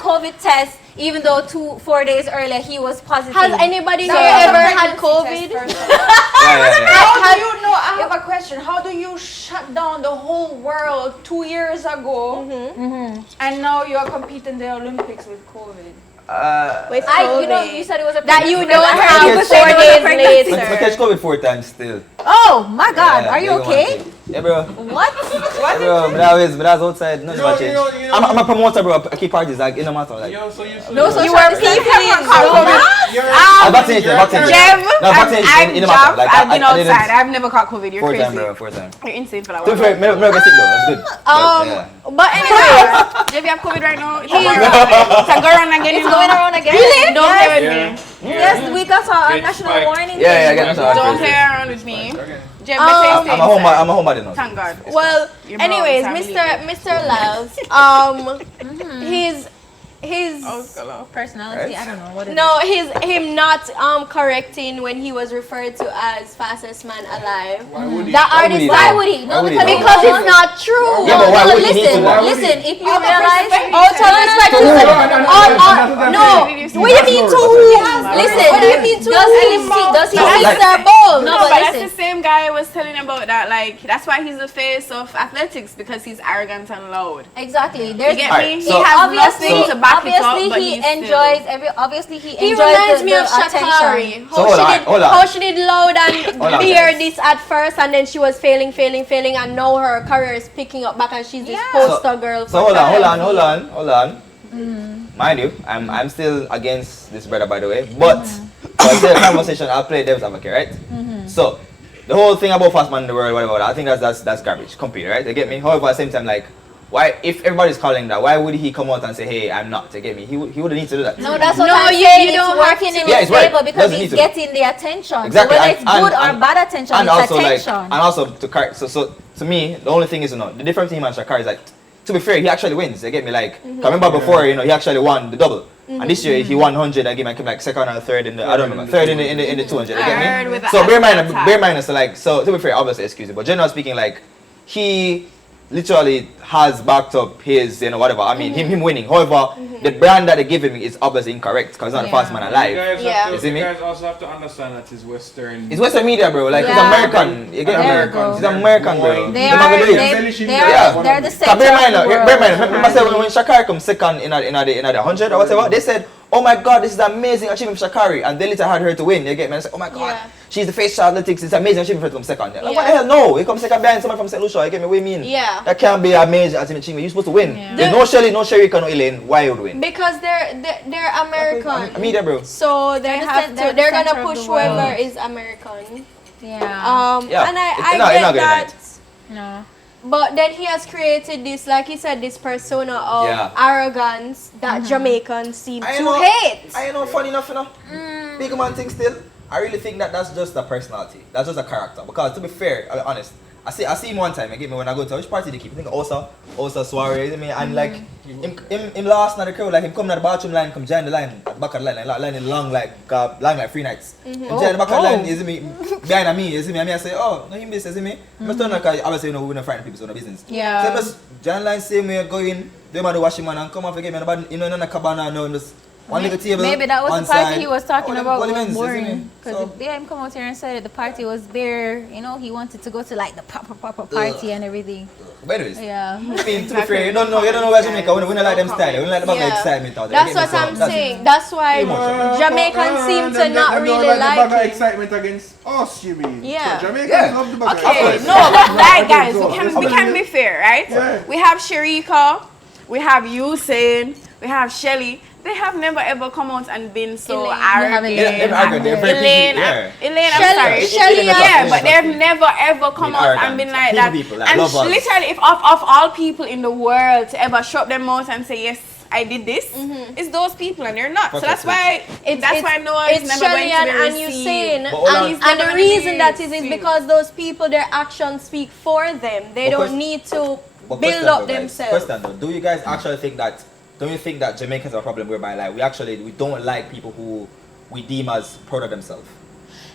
COVID test, even though 4 days earlier he was positive. Has anybody So- here ever had COVID? Yeah. How do you know? I have a question. How do you shut down the whole world 2 years ago, and now you are competing in the Olympics with COVID? With You know, COVID. you said it was a That you pregnancy. don't I have get 4 days I later. catch COVID 4 times still. Oh my God, Yeah, are you big one okay? thing. Yeah, bro. What? Yeah, bro. But I was outside. Nothing about change. you know- I'm a promoter, bro. I keep parties like in a matter. Like, Yo, so you No social You were distancing. peeping. I vaccinated. Jeff, No, vaccinated I've in a matter. jumped, Like, I've been I didn't- outside. I've never caught COVID. You're 4 crazy. times, bro. 4 times. You're insane for that To be one. fair, me not get sick though. That's good. But, yeah. But anyway, Jeff, you have COVID right now? It's a go around again. It's going around again. Really? Don't play with Yeah. me. Yes, we got a Get national spiked. warning. Yeah, I get it. Don't play around with me. Jeff, let's say stay I'm a inside. homebody now. Thank God. well, Your bro anyways, is Mr. Lyles, his Personality, I don't know what it is. no, him not correcting when he was referred to as fastest man alive. That Why would artist, he Why though? would he? No, Why would he because, though? because it's not true. Yeah, but why no, would he need listen, to know? listen. If you realize, Out of respect to no. What do you mean to whom? listen. What do you mean to Does he whom? see? Does he To see? Like- Mr. Ball. No, No, but but that's the listen. same guy I was telling about that. Like, that's why he's the face of athletics, because he's arrogant and loud. Exactly. You There's get Alright, me? so- He has obviously, nothing to back it up, obviously but he he's enjoys still. every. Obviously he He enjoys reminds me the of attention. Shakari. So hold on. How she did loud and Hold on, hear guys. this at first, and then she was failing, and now her career is picking up back, and she's this Yeah. poster girl. So for hold talent. on. Mind you, I'm still against this brother, by the way. But for the conversation, I'll play devil's advocate, right? So the whole thing about fast man in the world, whatever, I think that's garbage, completely, right? You get me? However, at the same time, like, why, if everybody's calling that, why would he come out and say, hey, I'm not, you get me? He wouldn't need to do that. No, that's what No, I'm you saying. don't It's have working to. in Yeah, his it's right. favor because Doesn't he's need to. getting the attention. Exactly. So whether it's good or bad attention, and it's also attention. and also so to me, the only thing is, the difference between him and Shakari is like, to be fair, he actually wins. You get me? Like, 'cause remember before, he actually won the double. And this year he won 100 again. I came like second or third in the, I don't remember, third in the 200. You get me? So bear in mind, so like, so to be fair, obviously excuse me, but generally speaking, like, he literally has backed up his, whatever. I mean, him winning. However, the brand that they give him is obviously incorrect because he's not the fastest man alive. You guys also have to understand that it's Western. It's Western media, bro. Like, he's American. You get American. He's American, bro. They're the same. Bear in mind. Remember when Shakari come second in the 100 or whatever, they said, oh my God, this is an amazing achievement for Shakari, and they later had her to win. You get me? And I said, oh my God, she's the face of athletics. It's an amazing achievement for her to come second. Like, what the hell? No, he comes second behind someone from St. Lucia. You get me? What do you mean? Yeah. That can't be an amazing achievement. You're supposed to win. Yeah. There's no Shelly, no Sherika, no Elaine. Why would win? Because they're American. Media, bro. So they're gonna push whoever is American. Yeah. And I get that. No. But then he has created this, like he said, this persona of arrogance that Jamaicans seem to hate. I know, funny enough, big man thing still. I really think that that's just a personality. That's just a character. Because to be fair, I'll be honest, I see him one time, when I go to which party they keep. I think Osa Soiree, and like him last night the crew, like him coming at the bathroom line, come join the line at the back of the line is long like 3 nights. Him join the back of the line, is me behind me, is me, and me I say, oh, no him this, is me. Must turn like obviously we don't frighten people, so no business. Yeah. So must join the line same way go in, do the washing man and come off again, nobody in a cabana no just one little table. Maybe that was the party he was talking about was men's, boring. Because him come out here and said that the party was bare. He wanted to go to like the proper party and everything. But anyways, yeah. I mean, to be fair, you don't know where Jamaica. We don't like them style. We don't like the bag of excitement out there. That's what I'm saying. That's why Jamaicans seem to not really like the bag of it. excitement against us, you mean? Yeah. So Jamaicans love the bag of Okay, excitement. no, but like guys, we can be fair, right? Yeah. We have Sherika, we have Usain, we have Shelly. They have never ever come out and been so arrogant. Elaine, I'm sorry. Shelly, yeah, but they've never ever come out and been like that. And literally, if of all people in the world to ever shut them out and say, yes, I did this, it's those people, and they're not. So that's why no one is never Shelly going to be and received. and the reason that is because those people, their actions speak for them. They don't need to build up themselves. Question though, do you guys actually think that? Don't you think that Jamaicans have a problem whereby like we don't like people who we deem as proud of themselves?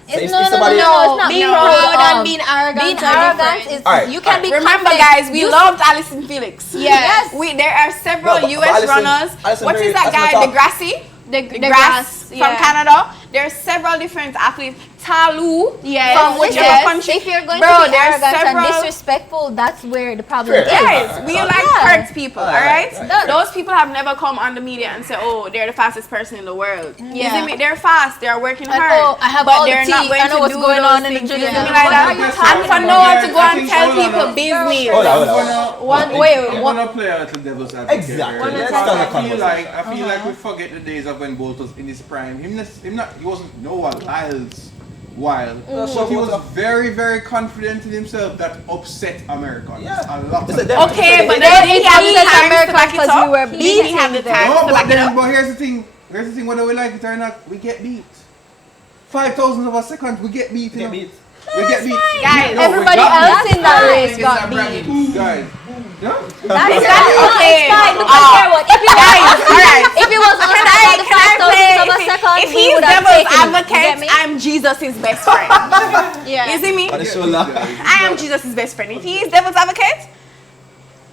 No, it's not being proud and being arrogant. Being arrogant is you can be. Remember, guys, we loved Alison Felix. Yes. There are several US runners. What is that guy? Degrassi? Degrassi from Canada. There are several different athletes. Talu from whichever country. If you're going to be arrogant and disrespectful, that's where the problem is. Yes, we hurt people, alright? Those people have never come on the media and say, oh, they're the fastest person in the world. You see me? They're fast, they're working hard. I have but all they're the not tea. going I know to what's do going those on in the things. junior. And for no one to go and tell people business. I want to play a little devil's advocate. Exactly. I feel like we forget the days of when Bolt was in his prime. He wasn't Noah Lyles wild. But he was very, very confident in himself that upset Americans. A lot. Okay, but then he had the time to back it up. We were beating He had the time No, to back it up. but here's the thing, whether we like it or not, we get beat. 5,000 of a second, we get beat. We get beat. Guys, everybody else in that race got beat. Guys. That's okay. If it was us at the 5,000 of a second, if he's devil's advocate, I'm Jesus' best friend. You see me? I am Jesus' best friend. If he is devil's advocate,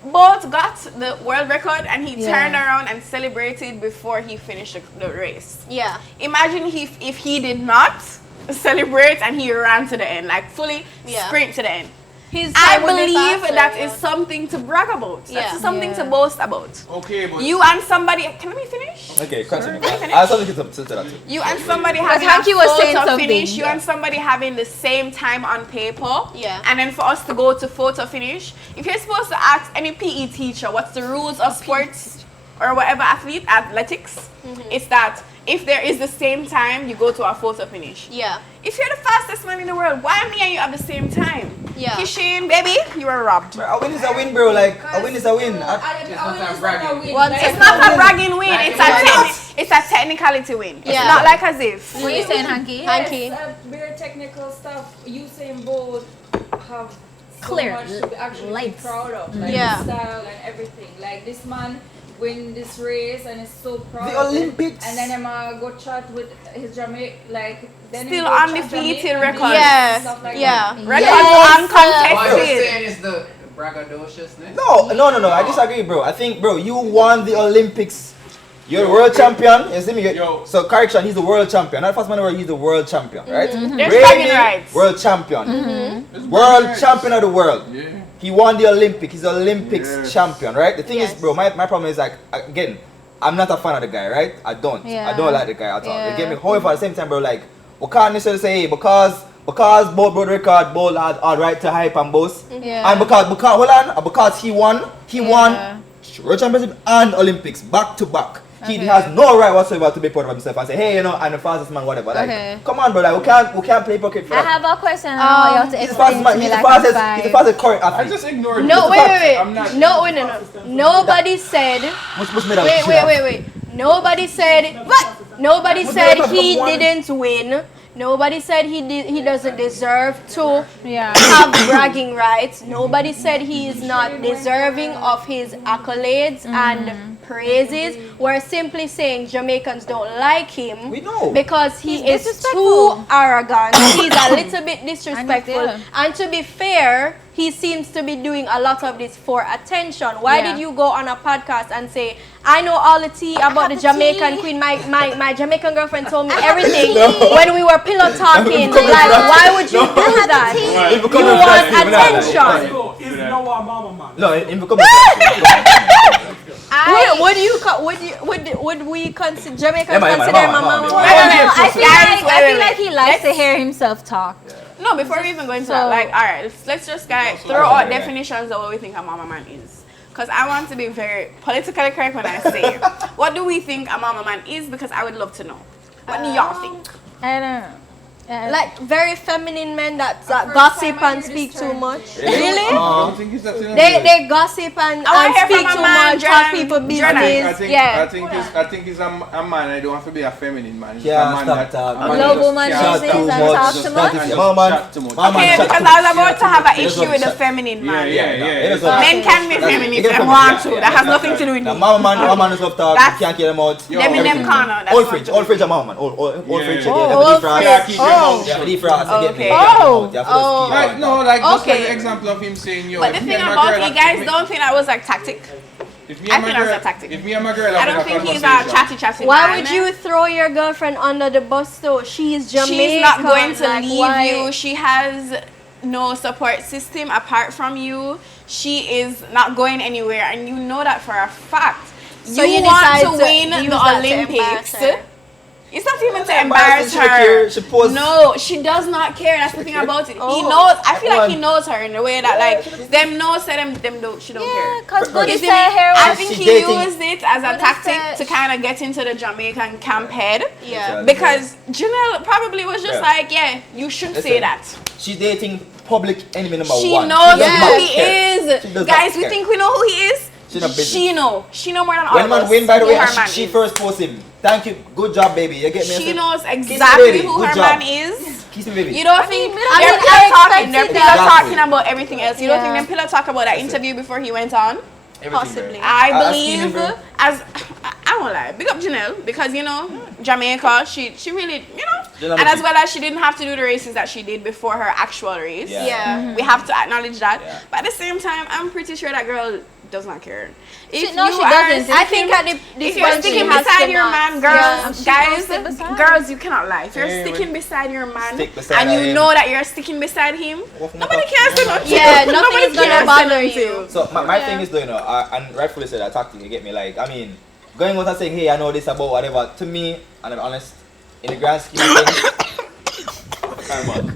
Bolt got the world record and he turned around and celebrated before he finished the race. Yeah. Imagine if he did not celebrate and he ran to the end, like fully sprint to the end. I believe that is something to brag about. That's something to boast about. Okay, but you and somebody, can we finish? Okay, continue. I have something to that too. You and somebody having Hanky was saying photo something. finish. You and somebody having the same time on paper. Yeah. And then for us to go to photo finish, if you're supposed to ask any PE teacher what's the rules of sports or whatever athletics, it's that if there is the same time, you go to a photo finish. Yeah. If you're the fastest man in the world, why me and you have the same time? Yeah. Kishin, baby, you were robbed. Bro, a win is a win, bro. Like a win is a win. One It's not a bragging win. It's a technicality win. It's Yeah. not like as if. What you saying, Hanky? Hanky. Very technical stuff. Usain Bolt have so Clear much to be actually lights. proud of. Like Yeah. his style and everything. Like this man win this race and is so proud The of it. Olympics. And then him go chat with his like then him Still go chat undefeated Jamaican record. beats Yeah, and stuff like yeah. that. Records Yes. uncontested. saying is the braggadociousness. No. I disagree, bro. I think, bro, you won the Olympics. You're the world champion. You see me? Yo. So correction, he's the world champion. Not the first man ever. He's the world champion, right? There's Rainy, bragging rights. world champion. It's World bragging rights. champion of the world. Yeah. He won the Olympics. He's the Olympics Yes. champion, right? The thing Yes. is, bro, my problem is like, again, I'm not a fan of the guy, right? I don't like the guy at all. You get me? However, at the same time, bro, like, we can't necessarily say, hey, because both broke the record, both had all right to hype and boast. Yeah. And because he won World Championship and Olympics back to back. He has no right whatsoever to be proud of himself and say, hey, you know, I'm the fastest man, whatever. Like, Okay. come on, bro, like, we can't play pocket for I that. have a question. I want you to He's the explain fastest to man. me He's the like fastest. a He's the five. fastest current I athlete. just ignored No, it. wait. I'm not. No. Nobody said. Much better. Wait. Nobody said. What? Nobody said he didn't win. Nobody said he doesn't deserve to have bragging rights. Nobody said he is not deserving of his accolades and praises. We're simply saying Jamaicans don't like him. We know. Because he is disrespectful. too arrogant. He's a little bit disrespectful. Yeah. And to be fair, he seems to be doing a lot of this for attention. Why did you go on a podcast and say, I know all the tea about the Jamaican queen. My Jamaican girlfriend told me everything when we were pillow talking. Like, why would you do that? You want attention. No, in become Would we consider Jamaicans Emma, consider Emma, my Emma, mama? Emma. I feel like he likes to hear himself talk. No, before we even go into that, like, alright, let's just throw out definitions of what we think a mama man is. Because I want to be very politically correct when I say it. What do we think a mama man is? Because I would love to know. What do y'all think? I don't know. Like very feminine men that gossip and speak too much. Really? I don't think it's that. They gossip and hear speak from a too man, much, Jordan. talk people Jordan. business. I think he's a man. I don't have to be a feminine man. He's Yeah, a man stop that talking. a man Love just woman chat business too and much, talk just too chat much. and just Mama, chat too much. mama, Okay, chat because too I was much. about to have an Just issue don't with the chat. feminine man. Yeah. Men can be feminine if they want to. That has nothing to do with The me. mama man is love talk. You That's- can't kill them out. Them in them corner. That's Old what fridge, to old do. fridge, a mama man. Old fridge. old fridge. Yeah, deep frost. You get me? Okay. Like, no, like just Okay. like the example of him saying, yo. But the if me thing and my about girl you have- guys don't think that was like tactic. If me I and my think that's girl, a tactic. if me and my girl I have don't a think he's a conversation, chatty Why man. would you throw your girlfriend under the bus though? She's Jamaican. She's not going to like, leave why? you. She has no support system apart from you. She is not going anywhere, and you know that for a fact. So you you want decide to to win use the that to Olympics. embarrass her. It's not even to embarrass embarrass her. her. She posed- No, she does not care. That's the thing about it. He Oh. knows. I feel like he knows her in a way that like them knows that them don't. She don't Yeah, care. because good Isn't is hair. I think She's he dating- used it as a What is tactic that? to kind of get into the Jamaican camp head. Yeah. Because Janelle probably was just Yeah. like, yeah, you should say Listen, that. She's dating public enemy number She one. knows does who not he care. is. She does Guys, not we care. think we know who he is. She not business. She know more than all When of man us. win, by the who way, her man she is. first post him. Thank you, good job, baby. You get me? She knows Kiss me, exactly baby. who Good her job. man is. Kiss me, baby. You don't think I they're mean, pillow I talking? They're expected pillow that. talking about everything else. You don't think Yeah. them pillow talk about that interview before he went on? Everything, Possibly. bro. I Ask believe Steven, bro. I won't lie. Big up Janelle because you know Jamaica. She really Janelle and as is- well as she didn't have to do the races that she did before her actual race. Yeah. Yeah. We have to acknowledge that. Yeah. But at the same time, I'm pretty sure that girl does not care. If No, you she are doesn't. I think at if this you're point she sticking has beside to your not. man, girls, she guys, won't stick beside girls, you cannot lie. If you're Yeah, sticking beside your man Stick beside and you him. know that you're sticking beside him, What from nobody the can say nothing. Yeah, nothing Nobody is gonna can say bother nothing. you. So my thing is, though, you know, and rightfully said, that tactic. You get me? Like, I mean, going out and saying, hey, I know this about whatever. To me, and I'm honest, in the grand scheme of things, sorry, man.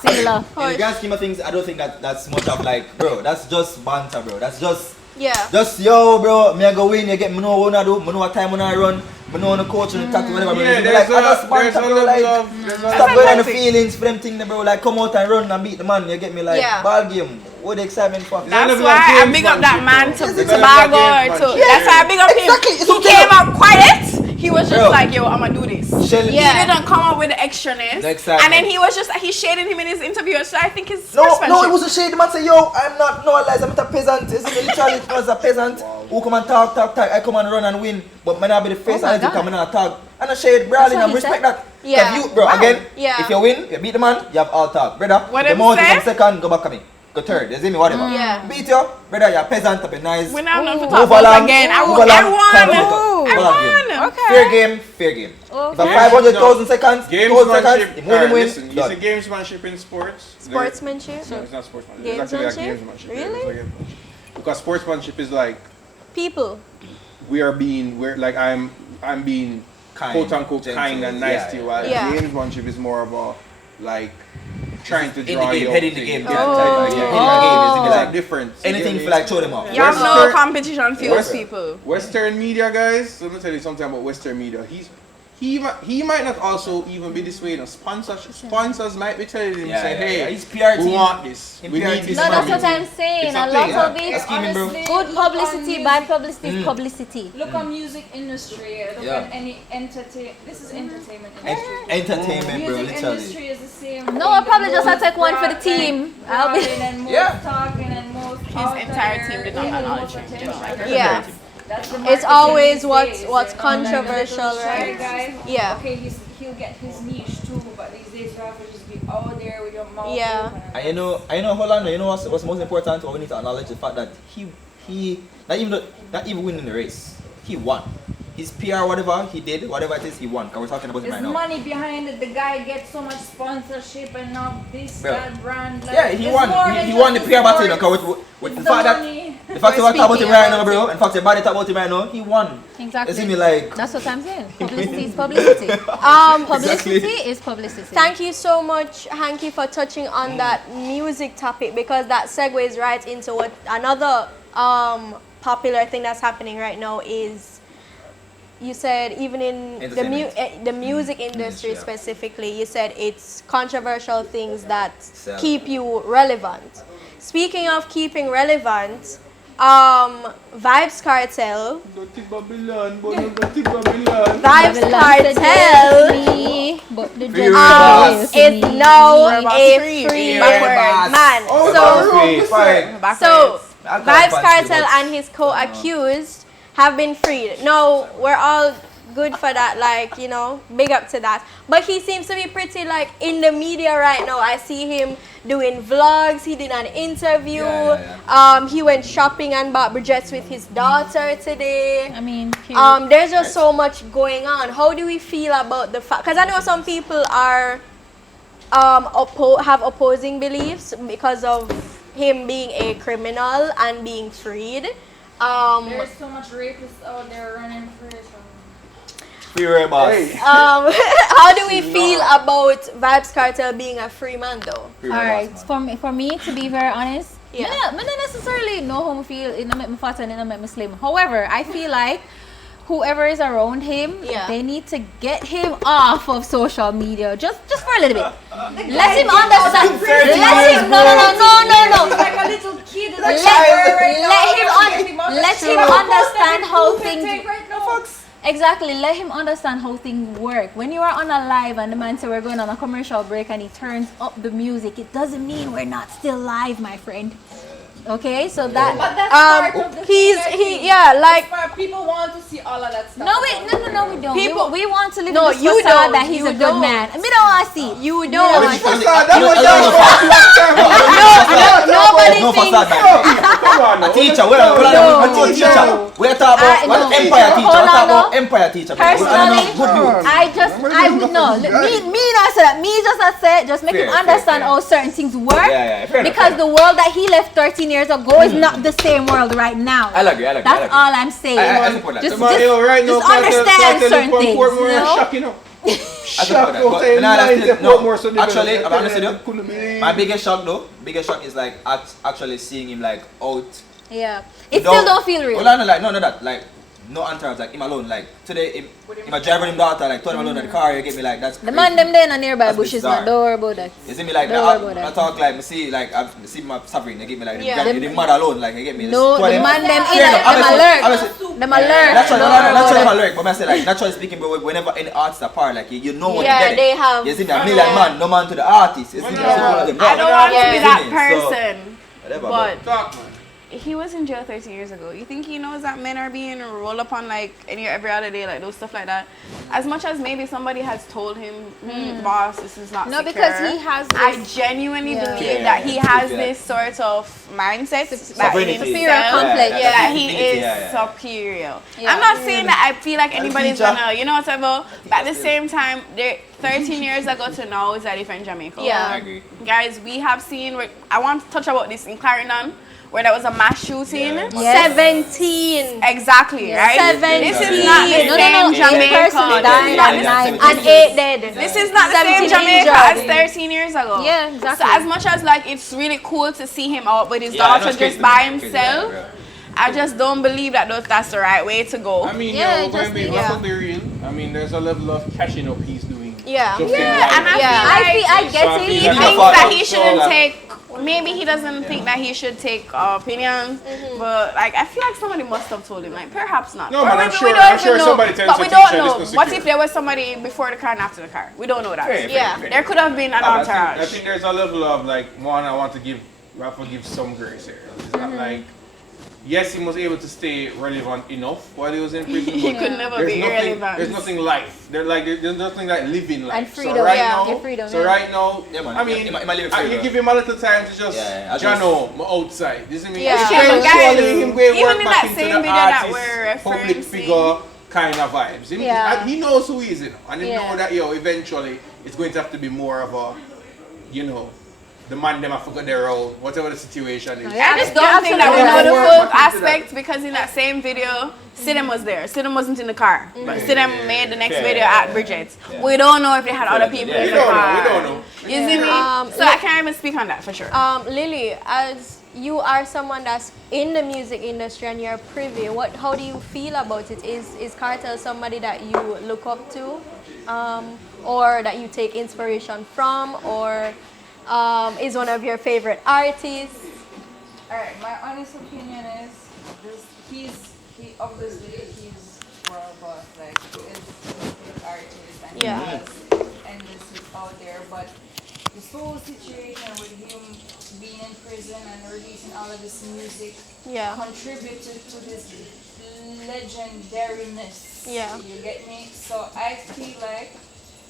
Similar. In the grand scheme of things, I don't think that's much of like, bro. That's just banter, bro. That's just Yeah. Just yo, bro, me I go win. You get me know what I do. Me know what time when I run. Me know the coach and the tattoo whatever. Yeah, Bro. Like I just there's banter, a bro. level Like of stop going on the feelings for them thing, bro. Like come out and run and beat the man. You get me like Yeah. ball game. What the excitement for? That's why I big up that man to Tobago or to. Yeah. That's why I big up him. Exactly, it's He okay. came out quiet. He was just Bro. like, yo, I'ma do this. Shelly- He didn't come up with the extraness. The excitement. And then he was just, he shaded him in his interview. So I think his No, sportsmanship. it was a shade. The man say, yo, I'm not, no lies, I'm not a peasant. It's literally, it was a peasant who come and talk. I come and run and win. But man, I be the face and I come and talk. And a shade, brawling, and respect that. Yeah. Cause you, bro, again, Yeah. if you win, you beat the man, you have all talk. Brother, What the him moment you say? come second, go back to me. Go third, you see me, whatever. Yeah. Beat you, brother, you're a peasant, to be nice. We're not enough to Move talk about along, again. I move won. along, I won. come on, I come on. won. Fair game, fair game. If a Okay. 500,000 seconds, 2,000 seconds, Gamesmanship. if win, Listen, win, you done. see gamesmanship in sports? Sportsmanship. No, it's not sportsmanship. It's actually like Gamesmanship? gamesmanship. Really? It's like gamesmanship. Because sportsmanship is like People. we're like I'm being Kind, quote unquote gentle, kind and nice yeah, to you. While yeah. gamesmanship is more about like trying to In the draw game, you head in out the to- game, Yeah, yeah, Oh. type, yeah, head in the game, There's it's a like difference. anything for like throw them off. You have no Western- competition fuels Western- people. Western media guys, let me tell you something about Western media. He might not also even be this way. You know, sponsors might be telling him, Yeah, say, yeah, hey, yeah. He's PR we team. want this. His We PR need team. this. No, from that's you." what I'm saying. It's A a lot thing, of yeah. it, That's scheming, bro. honestly, good look publicity, on bad music- publicity is publicity. Look on music industry. Look Yeah. on any This is entertainment industry. Entertainment, bro, Music literally. industry is the same. No, thing. I'll probably The just most take one for the broad, team. I'll be. broadening and most Yeah. talking and most His entire team did not acknowledge him. They don't like him. Yeah. That's the It's marketing always these what's days, what's you know, like the controversial, little shy right? guy, Yeah. Okay, he'll get his niche too, but these days you have to just be out there with your mouth Yeah. open. And you know, hold on, you know what's most important? What we need to acknowledge the fact that he not even winning the race, he won. His PR, whatever he did, whatever it is, he won. Cause we're talking about him There's right now. money behind it. The guy gets so much sponsorship and now this, Bro. that brand. Like, Yeah, he there's won. more He than won the just PR battle, you know, sports. cause with the It's fact that money. the fact that we're talking about him speaking right now, about bro, and the fact that body talk about him right now, he won. Exactly. You see me like. That's what I'm saying. Publicity is publicity. Publicity Exactly. is publicity. Thank you so much, Hanky, for touching on that music topic because that segues right into what another popular thing that's happening right now is. You said even in the music industry yeah. specifically, you said it's controversial things that Sell. keep you relevant. Speaking of keeping relevant, Vibes Cartel. Dirty Babylon, but no dirty Babylon. Vibes Babylon Cartel said me, but the Free judge is me. now a free. free Backwards. man. Oh, So so I can't Vibes fancy Cartel much. and his co-accused have been freed. No, we're all good for that, like, you know, big up to that. But he seems to be pretty, like, in the media right now. I see him doing vlogs. He did an interview. Yeah. He went shopping and bought Bridget's with his daughter today. I mean, period. There's just so much going on. How do we feel about the fact? Because I know some people are have opposing beliefs because of him being a criminal and being freed. There's so much rapists out there running free. Free Ray Boss. Hey. How do we feel about Vibes Cartel being a free man though? Free Ray Alright, Boss, for me to be very honest, Yeah. I don't necessarily know how I feel. It don't make me fat and it don't make me slim. However, I feel like whoever is around him, Yeah. they need to get him off of social media just for a little bit. Let him understand. Let him no. Like a little kid. Let him understand how things. Right now. Exactly, let him understand how things work. When you are on a live and the man says we're going on a commercial break and he turns up the music, it doesn't mean we're not still live, my friend. Okay, so that But that's part of the like people want to see all of that stuff. no, we don't. People- we want to live No, in the you facade don't. that he's You a good don't. man. We don't want to see. you We don't. want to see. Nobody no thinks. facade, man. Come on, A no. teacher, we're No. a teacher. We're talking about what no. empire teacher. Hold We're on, talking about no. empire teacher. Personally, Good youth. I would know. Me not say that. Me just not say it. Just make him Fair, understand fair. how certain things work. Yeah, fair enough, Because fair the world that he left 13 years ago is not the same world right now. I agree. That's all I'm saying. I support that. Just, But, yo, right now, just understand certain things. Portmore You know? shock, you know. I support that. But Saying nah, that's lines still- at no, Portmore, so they actually, better- I'm honest with you. couldn't believe. My biggest shock is like actually seeing him like out Yeah. It still don't feel real. Well, no, that. Like, no entourage, like him alone. Like today, him a driver him daughter, like told him alone in the car. You get me, like that's The crazy. man them there in the nearby That's bushes, bizarre. man. Don't worry about that. You see me like Don't that. worry about I that. talk like me see like I see my suffering. You get me like Yeah. the mother alone. Like you get me. No, the man them in Yeah, them alert. Them alert. That's why Don't I'm worry not about alert. But I say like naturally speaking, but whenever any artist apart, like you know what Yeah, you get. they have. You see me a million man, no man to the artist. You see me. Yeah. So all of them. I don't want to be You that see me? So, person, whatever, but Talk, man. he was in jail 13 years ago. You think he knows that men are being rolled up on like every other day, like those stuff like that? As much as maybe somebody has told him, boss, this is not No, secure. because he has I this- genuinely Yeah. believe Yeah, that he has yeah. this sort of mindset that Sovereignty. in Superior himself, complex. Yeah, that he dignity, is yeah. superior. Yeah. I'm not saying that I feel like anybody's feature. gonna, you know whatever, but at the same time, 13 years ago to now is a different Jamaica. Yeah. I agree. Guys, we have seen, I want to touch about this in Clarendon, where there was a mass shooting. Yeah. Yes. 17. Exactly, right? 17. This is not the No, same no, no. 8 Jamaica. persons This died is not and the- 9 And 8 dead. This is not the same 17 Jamaica injured. as 13 years ago. Yeah, exactly. So as much as like it's really cool to see him out with his Yeah, I know daughter it's just crazy, by it's crazy, himself, yeah. I just don't believe that that's the right way to go. I mean, Yeah, we're going just to be be- let's be real. I mean, there's a level of catching up he's doing. Yeah. Just in Yeah, life. and I Yeah. feel like I get So I it. feel he like- thinks Yeah. that he shouldn't Yeah. take. Maybe he doesn't think that he should take opinions, but like I feel like somebody must have told him. Like perhaps not. No, Or man, we- I'm we sure- don't I'm even sure know. somebody tells But we you, don't "Teacher, know. this is What secure." if there was somebody before the car and after the car? We don't know that. Fair, Yeah. fair. There could have been an I entourage. think there's a level of like one I want to give. I have to give some grace here. It's not like yes, he was able to stay relevant enough while he was in prison. He but could never there's be nothing, irrelevant. There's nothing life. There's nothing like living life. And freedom, So right yeah, now, your freedom, so yeah. right now, Yeah, man. I mean, He might live free, you bro. give him a little time to just, Yeah, I Jano, my outside. You see me? Yeah. It's Yeah, but guys, eventually him going even work in back that into same the video that artist, we're public referencing. figure kind of vibes. Yeah. He knows who he is, you know, and he Yeah. know that eventually it's going to have to be more of a, the man them I forgot their role, whatever the situation is. I just You're don't think that we know absolutely the right. full Work back into that. aspect because in that same video, Sidem was there. Sidem wasn't in the car, but Sidem made the next Yeah, video yeah, at Bridget's. We don't know if they had other people Yeah, in We the don't know, car. we don't know. You see me? So I can't even speak on that for sure. Lily, as you are someone that's in the music industry and you're privy, how do you feel about it? Is Cartel somebody that you look up to, or that you take inspiration from, or is one of your favorite artists? Alright, my honest opinion is he obviously he's world boss, like he's an artist and Yeah. he has endless hits out there, but this whole situation with him being in prison and releasing all of this music Yeah. contributed to this legendariness. Yeah. You get me? So I feel like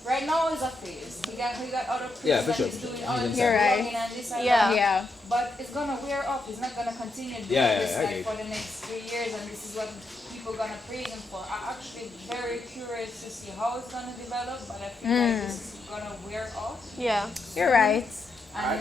right now is a phase. He got out of prison Yeah, for and sure. he's doing all this You're right. vlogging and this and Yeah. that. Yeah. But it's gonna wear off. He's not gonna continue doing Yeah, this I like agree. for the next 3 years, and this is what people gonna praise him for. I'm actually very curious to see how it's gonna develop, but I feel like this is gonna wear off. Yeah. You're right. And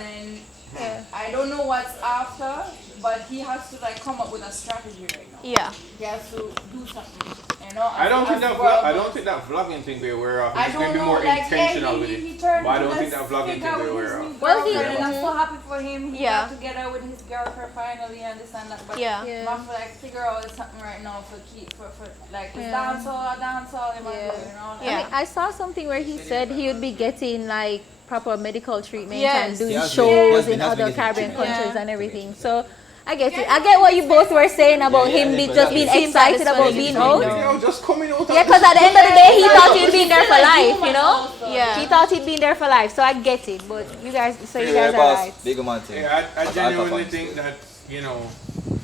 then I don't know what's after, but he has to like come up with a strategy right now. Yeah. He has to do something. You know. I don't think as that well, I don't think that vlogging thing will wear off. I He's gonna don't be know, more like, intentional yeah, with he it. turned But I don't to think that this vlogging figure thing will with wear his off. new Well, he- girlfriend, and I'm so happy for him. He Yeah. got together with his girlfriend finally and this and that. But Yeah. Yeah. I feel like figure out something right now for like his dancehall, him and you know. Yeah. I mean, I saw something where he said he would be getting like proper medical treatment Yes. and doing He has been- shows he has in been other getting Caribbean treatment. countries Yeah. and everything. So I get it. I get what you both were saying about Yeah, him yeah, be, but just that being is- Seems like excited it's about funny being to out. me, Yo, just coming out. Yeah, because at the end of the day, he thought he'd been there for life, you know? Yeah. He thought he'd been there for life, so I get it. But you guys, so you Yeah, guys are boss. right. Big man thing. Yeah, I genuinely Alpha think that,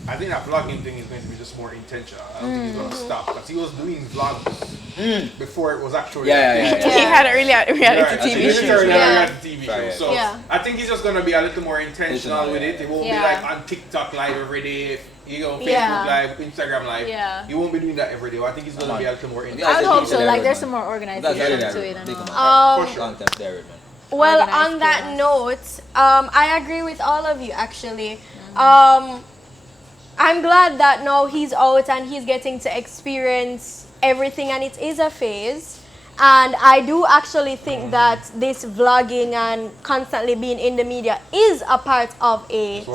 I think that vlogging thing is going to be just more intentional. I don't think he's going to stop because he was doing vlogs before it was actually. Yeah, yeah, yeah. He had a reality Right, TV show. show. Yeah. TV Right, show. yeah. So Yeah. I think he's just gonna be a little more intentional with it. It won't Yeah. be like on TikTok live every day, Facebook Yeah. live, Instagram live. Yeah. He won't be doing that every day. I think he's gonna be a little more I would intentional. hope so. Yeah, Like, there's man. some more That's organization very to direct. it and Big all. man. For sure. Long time direct, man. Well, Organized on that chaos. note, I agree with all of you actually. I'm glad that now he's out and he's getting to experience everything, and it is a phase. And I do actually think that this vlogging and constantly being in the media is a part of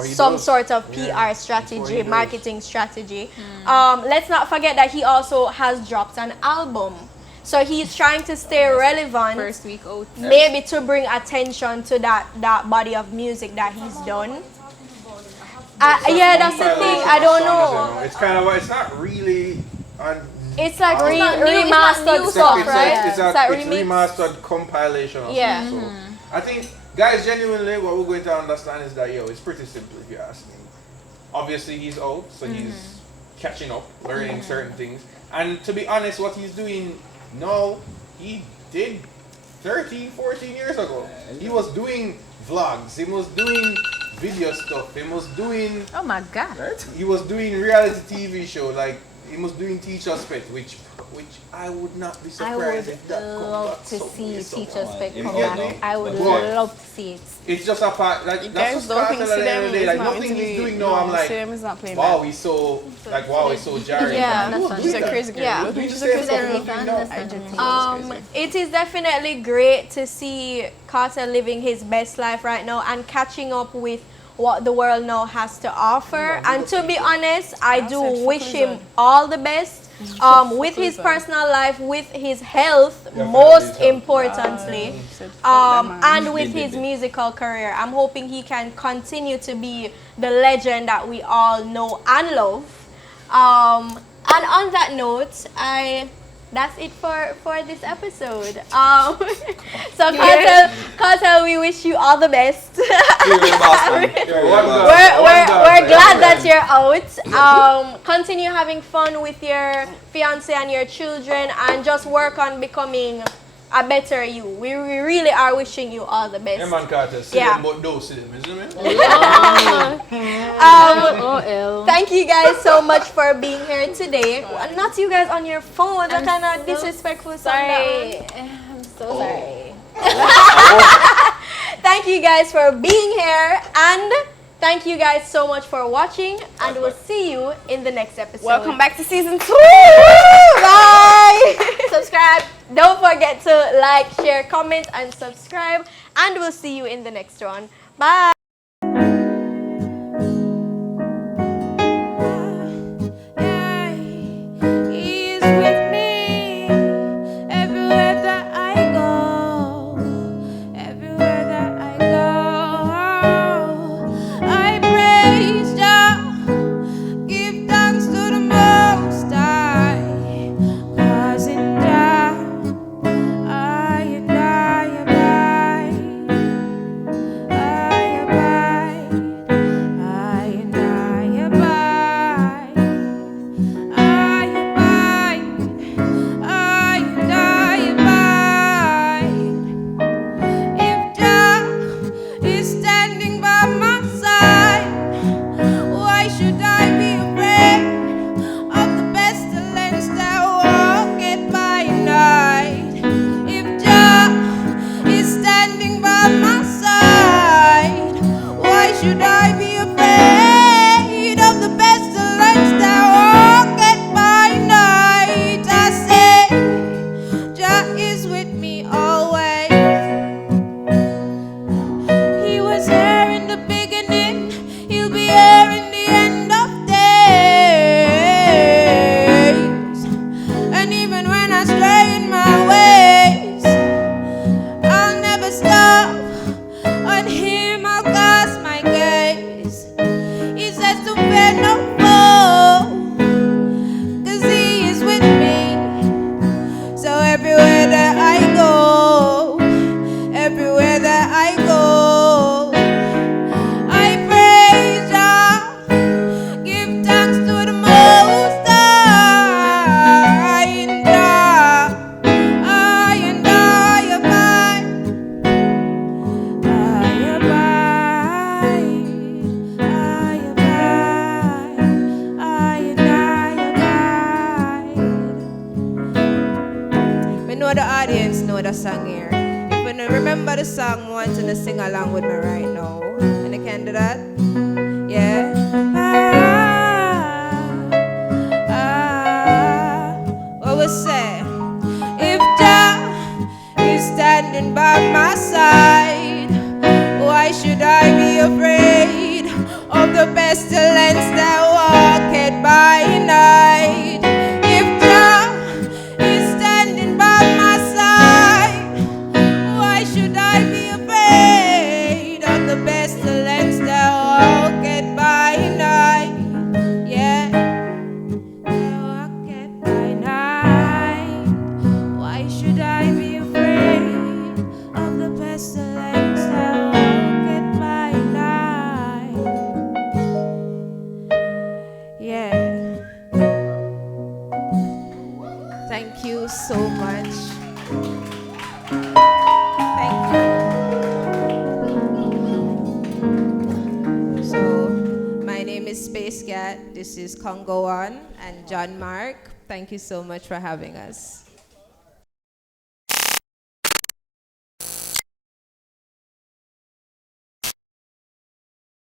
some sort of PR strategy, marketing strategy. Let's not forget that he also has dropped an album. So he's trying to stay relevant. First week out. Maybe to bring attention to that body of music that he's done. Yeah, that's the thing. I don't know. It's kind of, it's not really on. It's like remastered stuff, right? It's remastered compilation of stuff. So I think, guys, genuinely, what we're going to understand is that, it's pretty simple if you ask me. Obviously, he's out, so he's catching up, learning certain things. And to be honest, what he's doing now, he did 13, 14 years ago. He was doing vlogs, he was doing video stuff, he was doing... Oh my God. Right? He was doing reality TV show, like, he was doing Teacher's Pet, which I would not be surprised if that comes back. I would love to see Teacher's Pet come Yeah. back. I would love to see it. It's just a part, like, You that's guys just don't part think of the end of the day. Like, nothing he's doing now, I'm like, Sam is not playing wow, back. he's so, he's so jarring. Yeah. Who's doing She's a that? crazy girl. Yeah. She's a crazy girl. It is definitely great to see Carter living his best life right now and catching up with what the world now has to offer. And to be honest, I do wish him all the best with his personal life, with his health, most importantly, and with his musical career. I'm hoping he can continue to be the legend that we all know and love. And on that note, that's it for this episode. So Cartel, we wish you all the best. We're glad that you're out. Continue having fun with your fiance and your children, and just work on becoming a better you. We really are wishing you all the best. Yeah, man, Carter. Thank you guys so much for being here today. Not you guys on your phone. That kind of disrespectful. Sorry. I'm so sorry. Thank you guys for being here, and thank you guys so much for watching, and we'll see you in the next episode. Welcome back to season 2. Bye. Subscribe. Don't forget to like, share, comment, and subscribe, and we'll see you in the next one. Bye. He's with me everywhere that I go, everywhere that I go. I praise Jah, give thanks to the Most High, 'cause in Jah I and I abide, I abide, I and I abide. I abide, I and I abide. If Jah is standing by my side, why should I be afraid of the pestilence that walketh by night? If Jah is standing by my side, why should I be afraid of the pestilence that walketh by night? I say, Jah is with me always. He was here in the beginning, he'll be here in the end of days. And even when I stray in my ways, I'll never stop. On him I'll cast my gaze. He says to fear no foe, 'cause he is with me. So everywhere that I go, everywhere that I go, I praise Jah, give thanks to the Most High. And Jah, I and I abide, I abide, I abide, I and I abide. We know the audience know the song here. If you don't remember the song, I want you to sing along with me right now. And you can do that? Yeah. What we say? If Jah standing by my side. Why should I be afraid of the pestilence that walketh by night? If Jah is standing by my side, why should I be afraid of the pestilence that walketh by night? Yeah, that walketh by night. Why should I be afraid of the pestilence that walketh by night? Yeah. Thank you so much. Thank you. So, my name is Space Cat. This is Congo One and John Mark. Thank you so much for having us.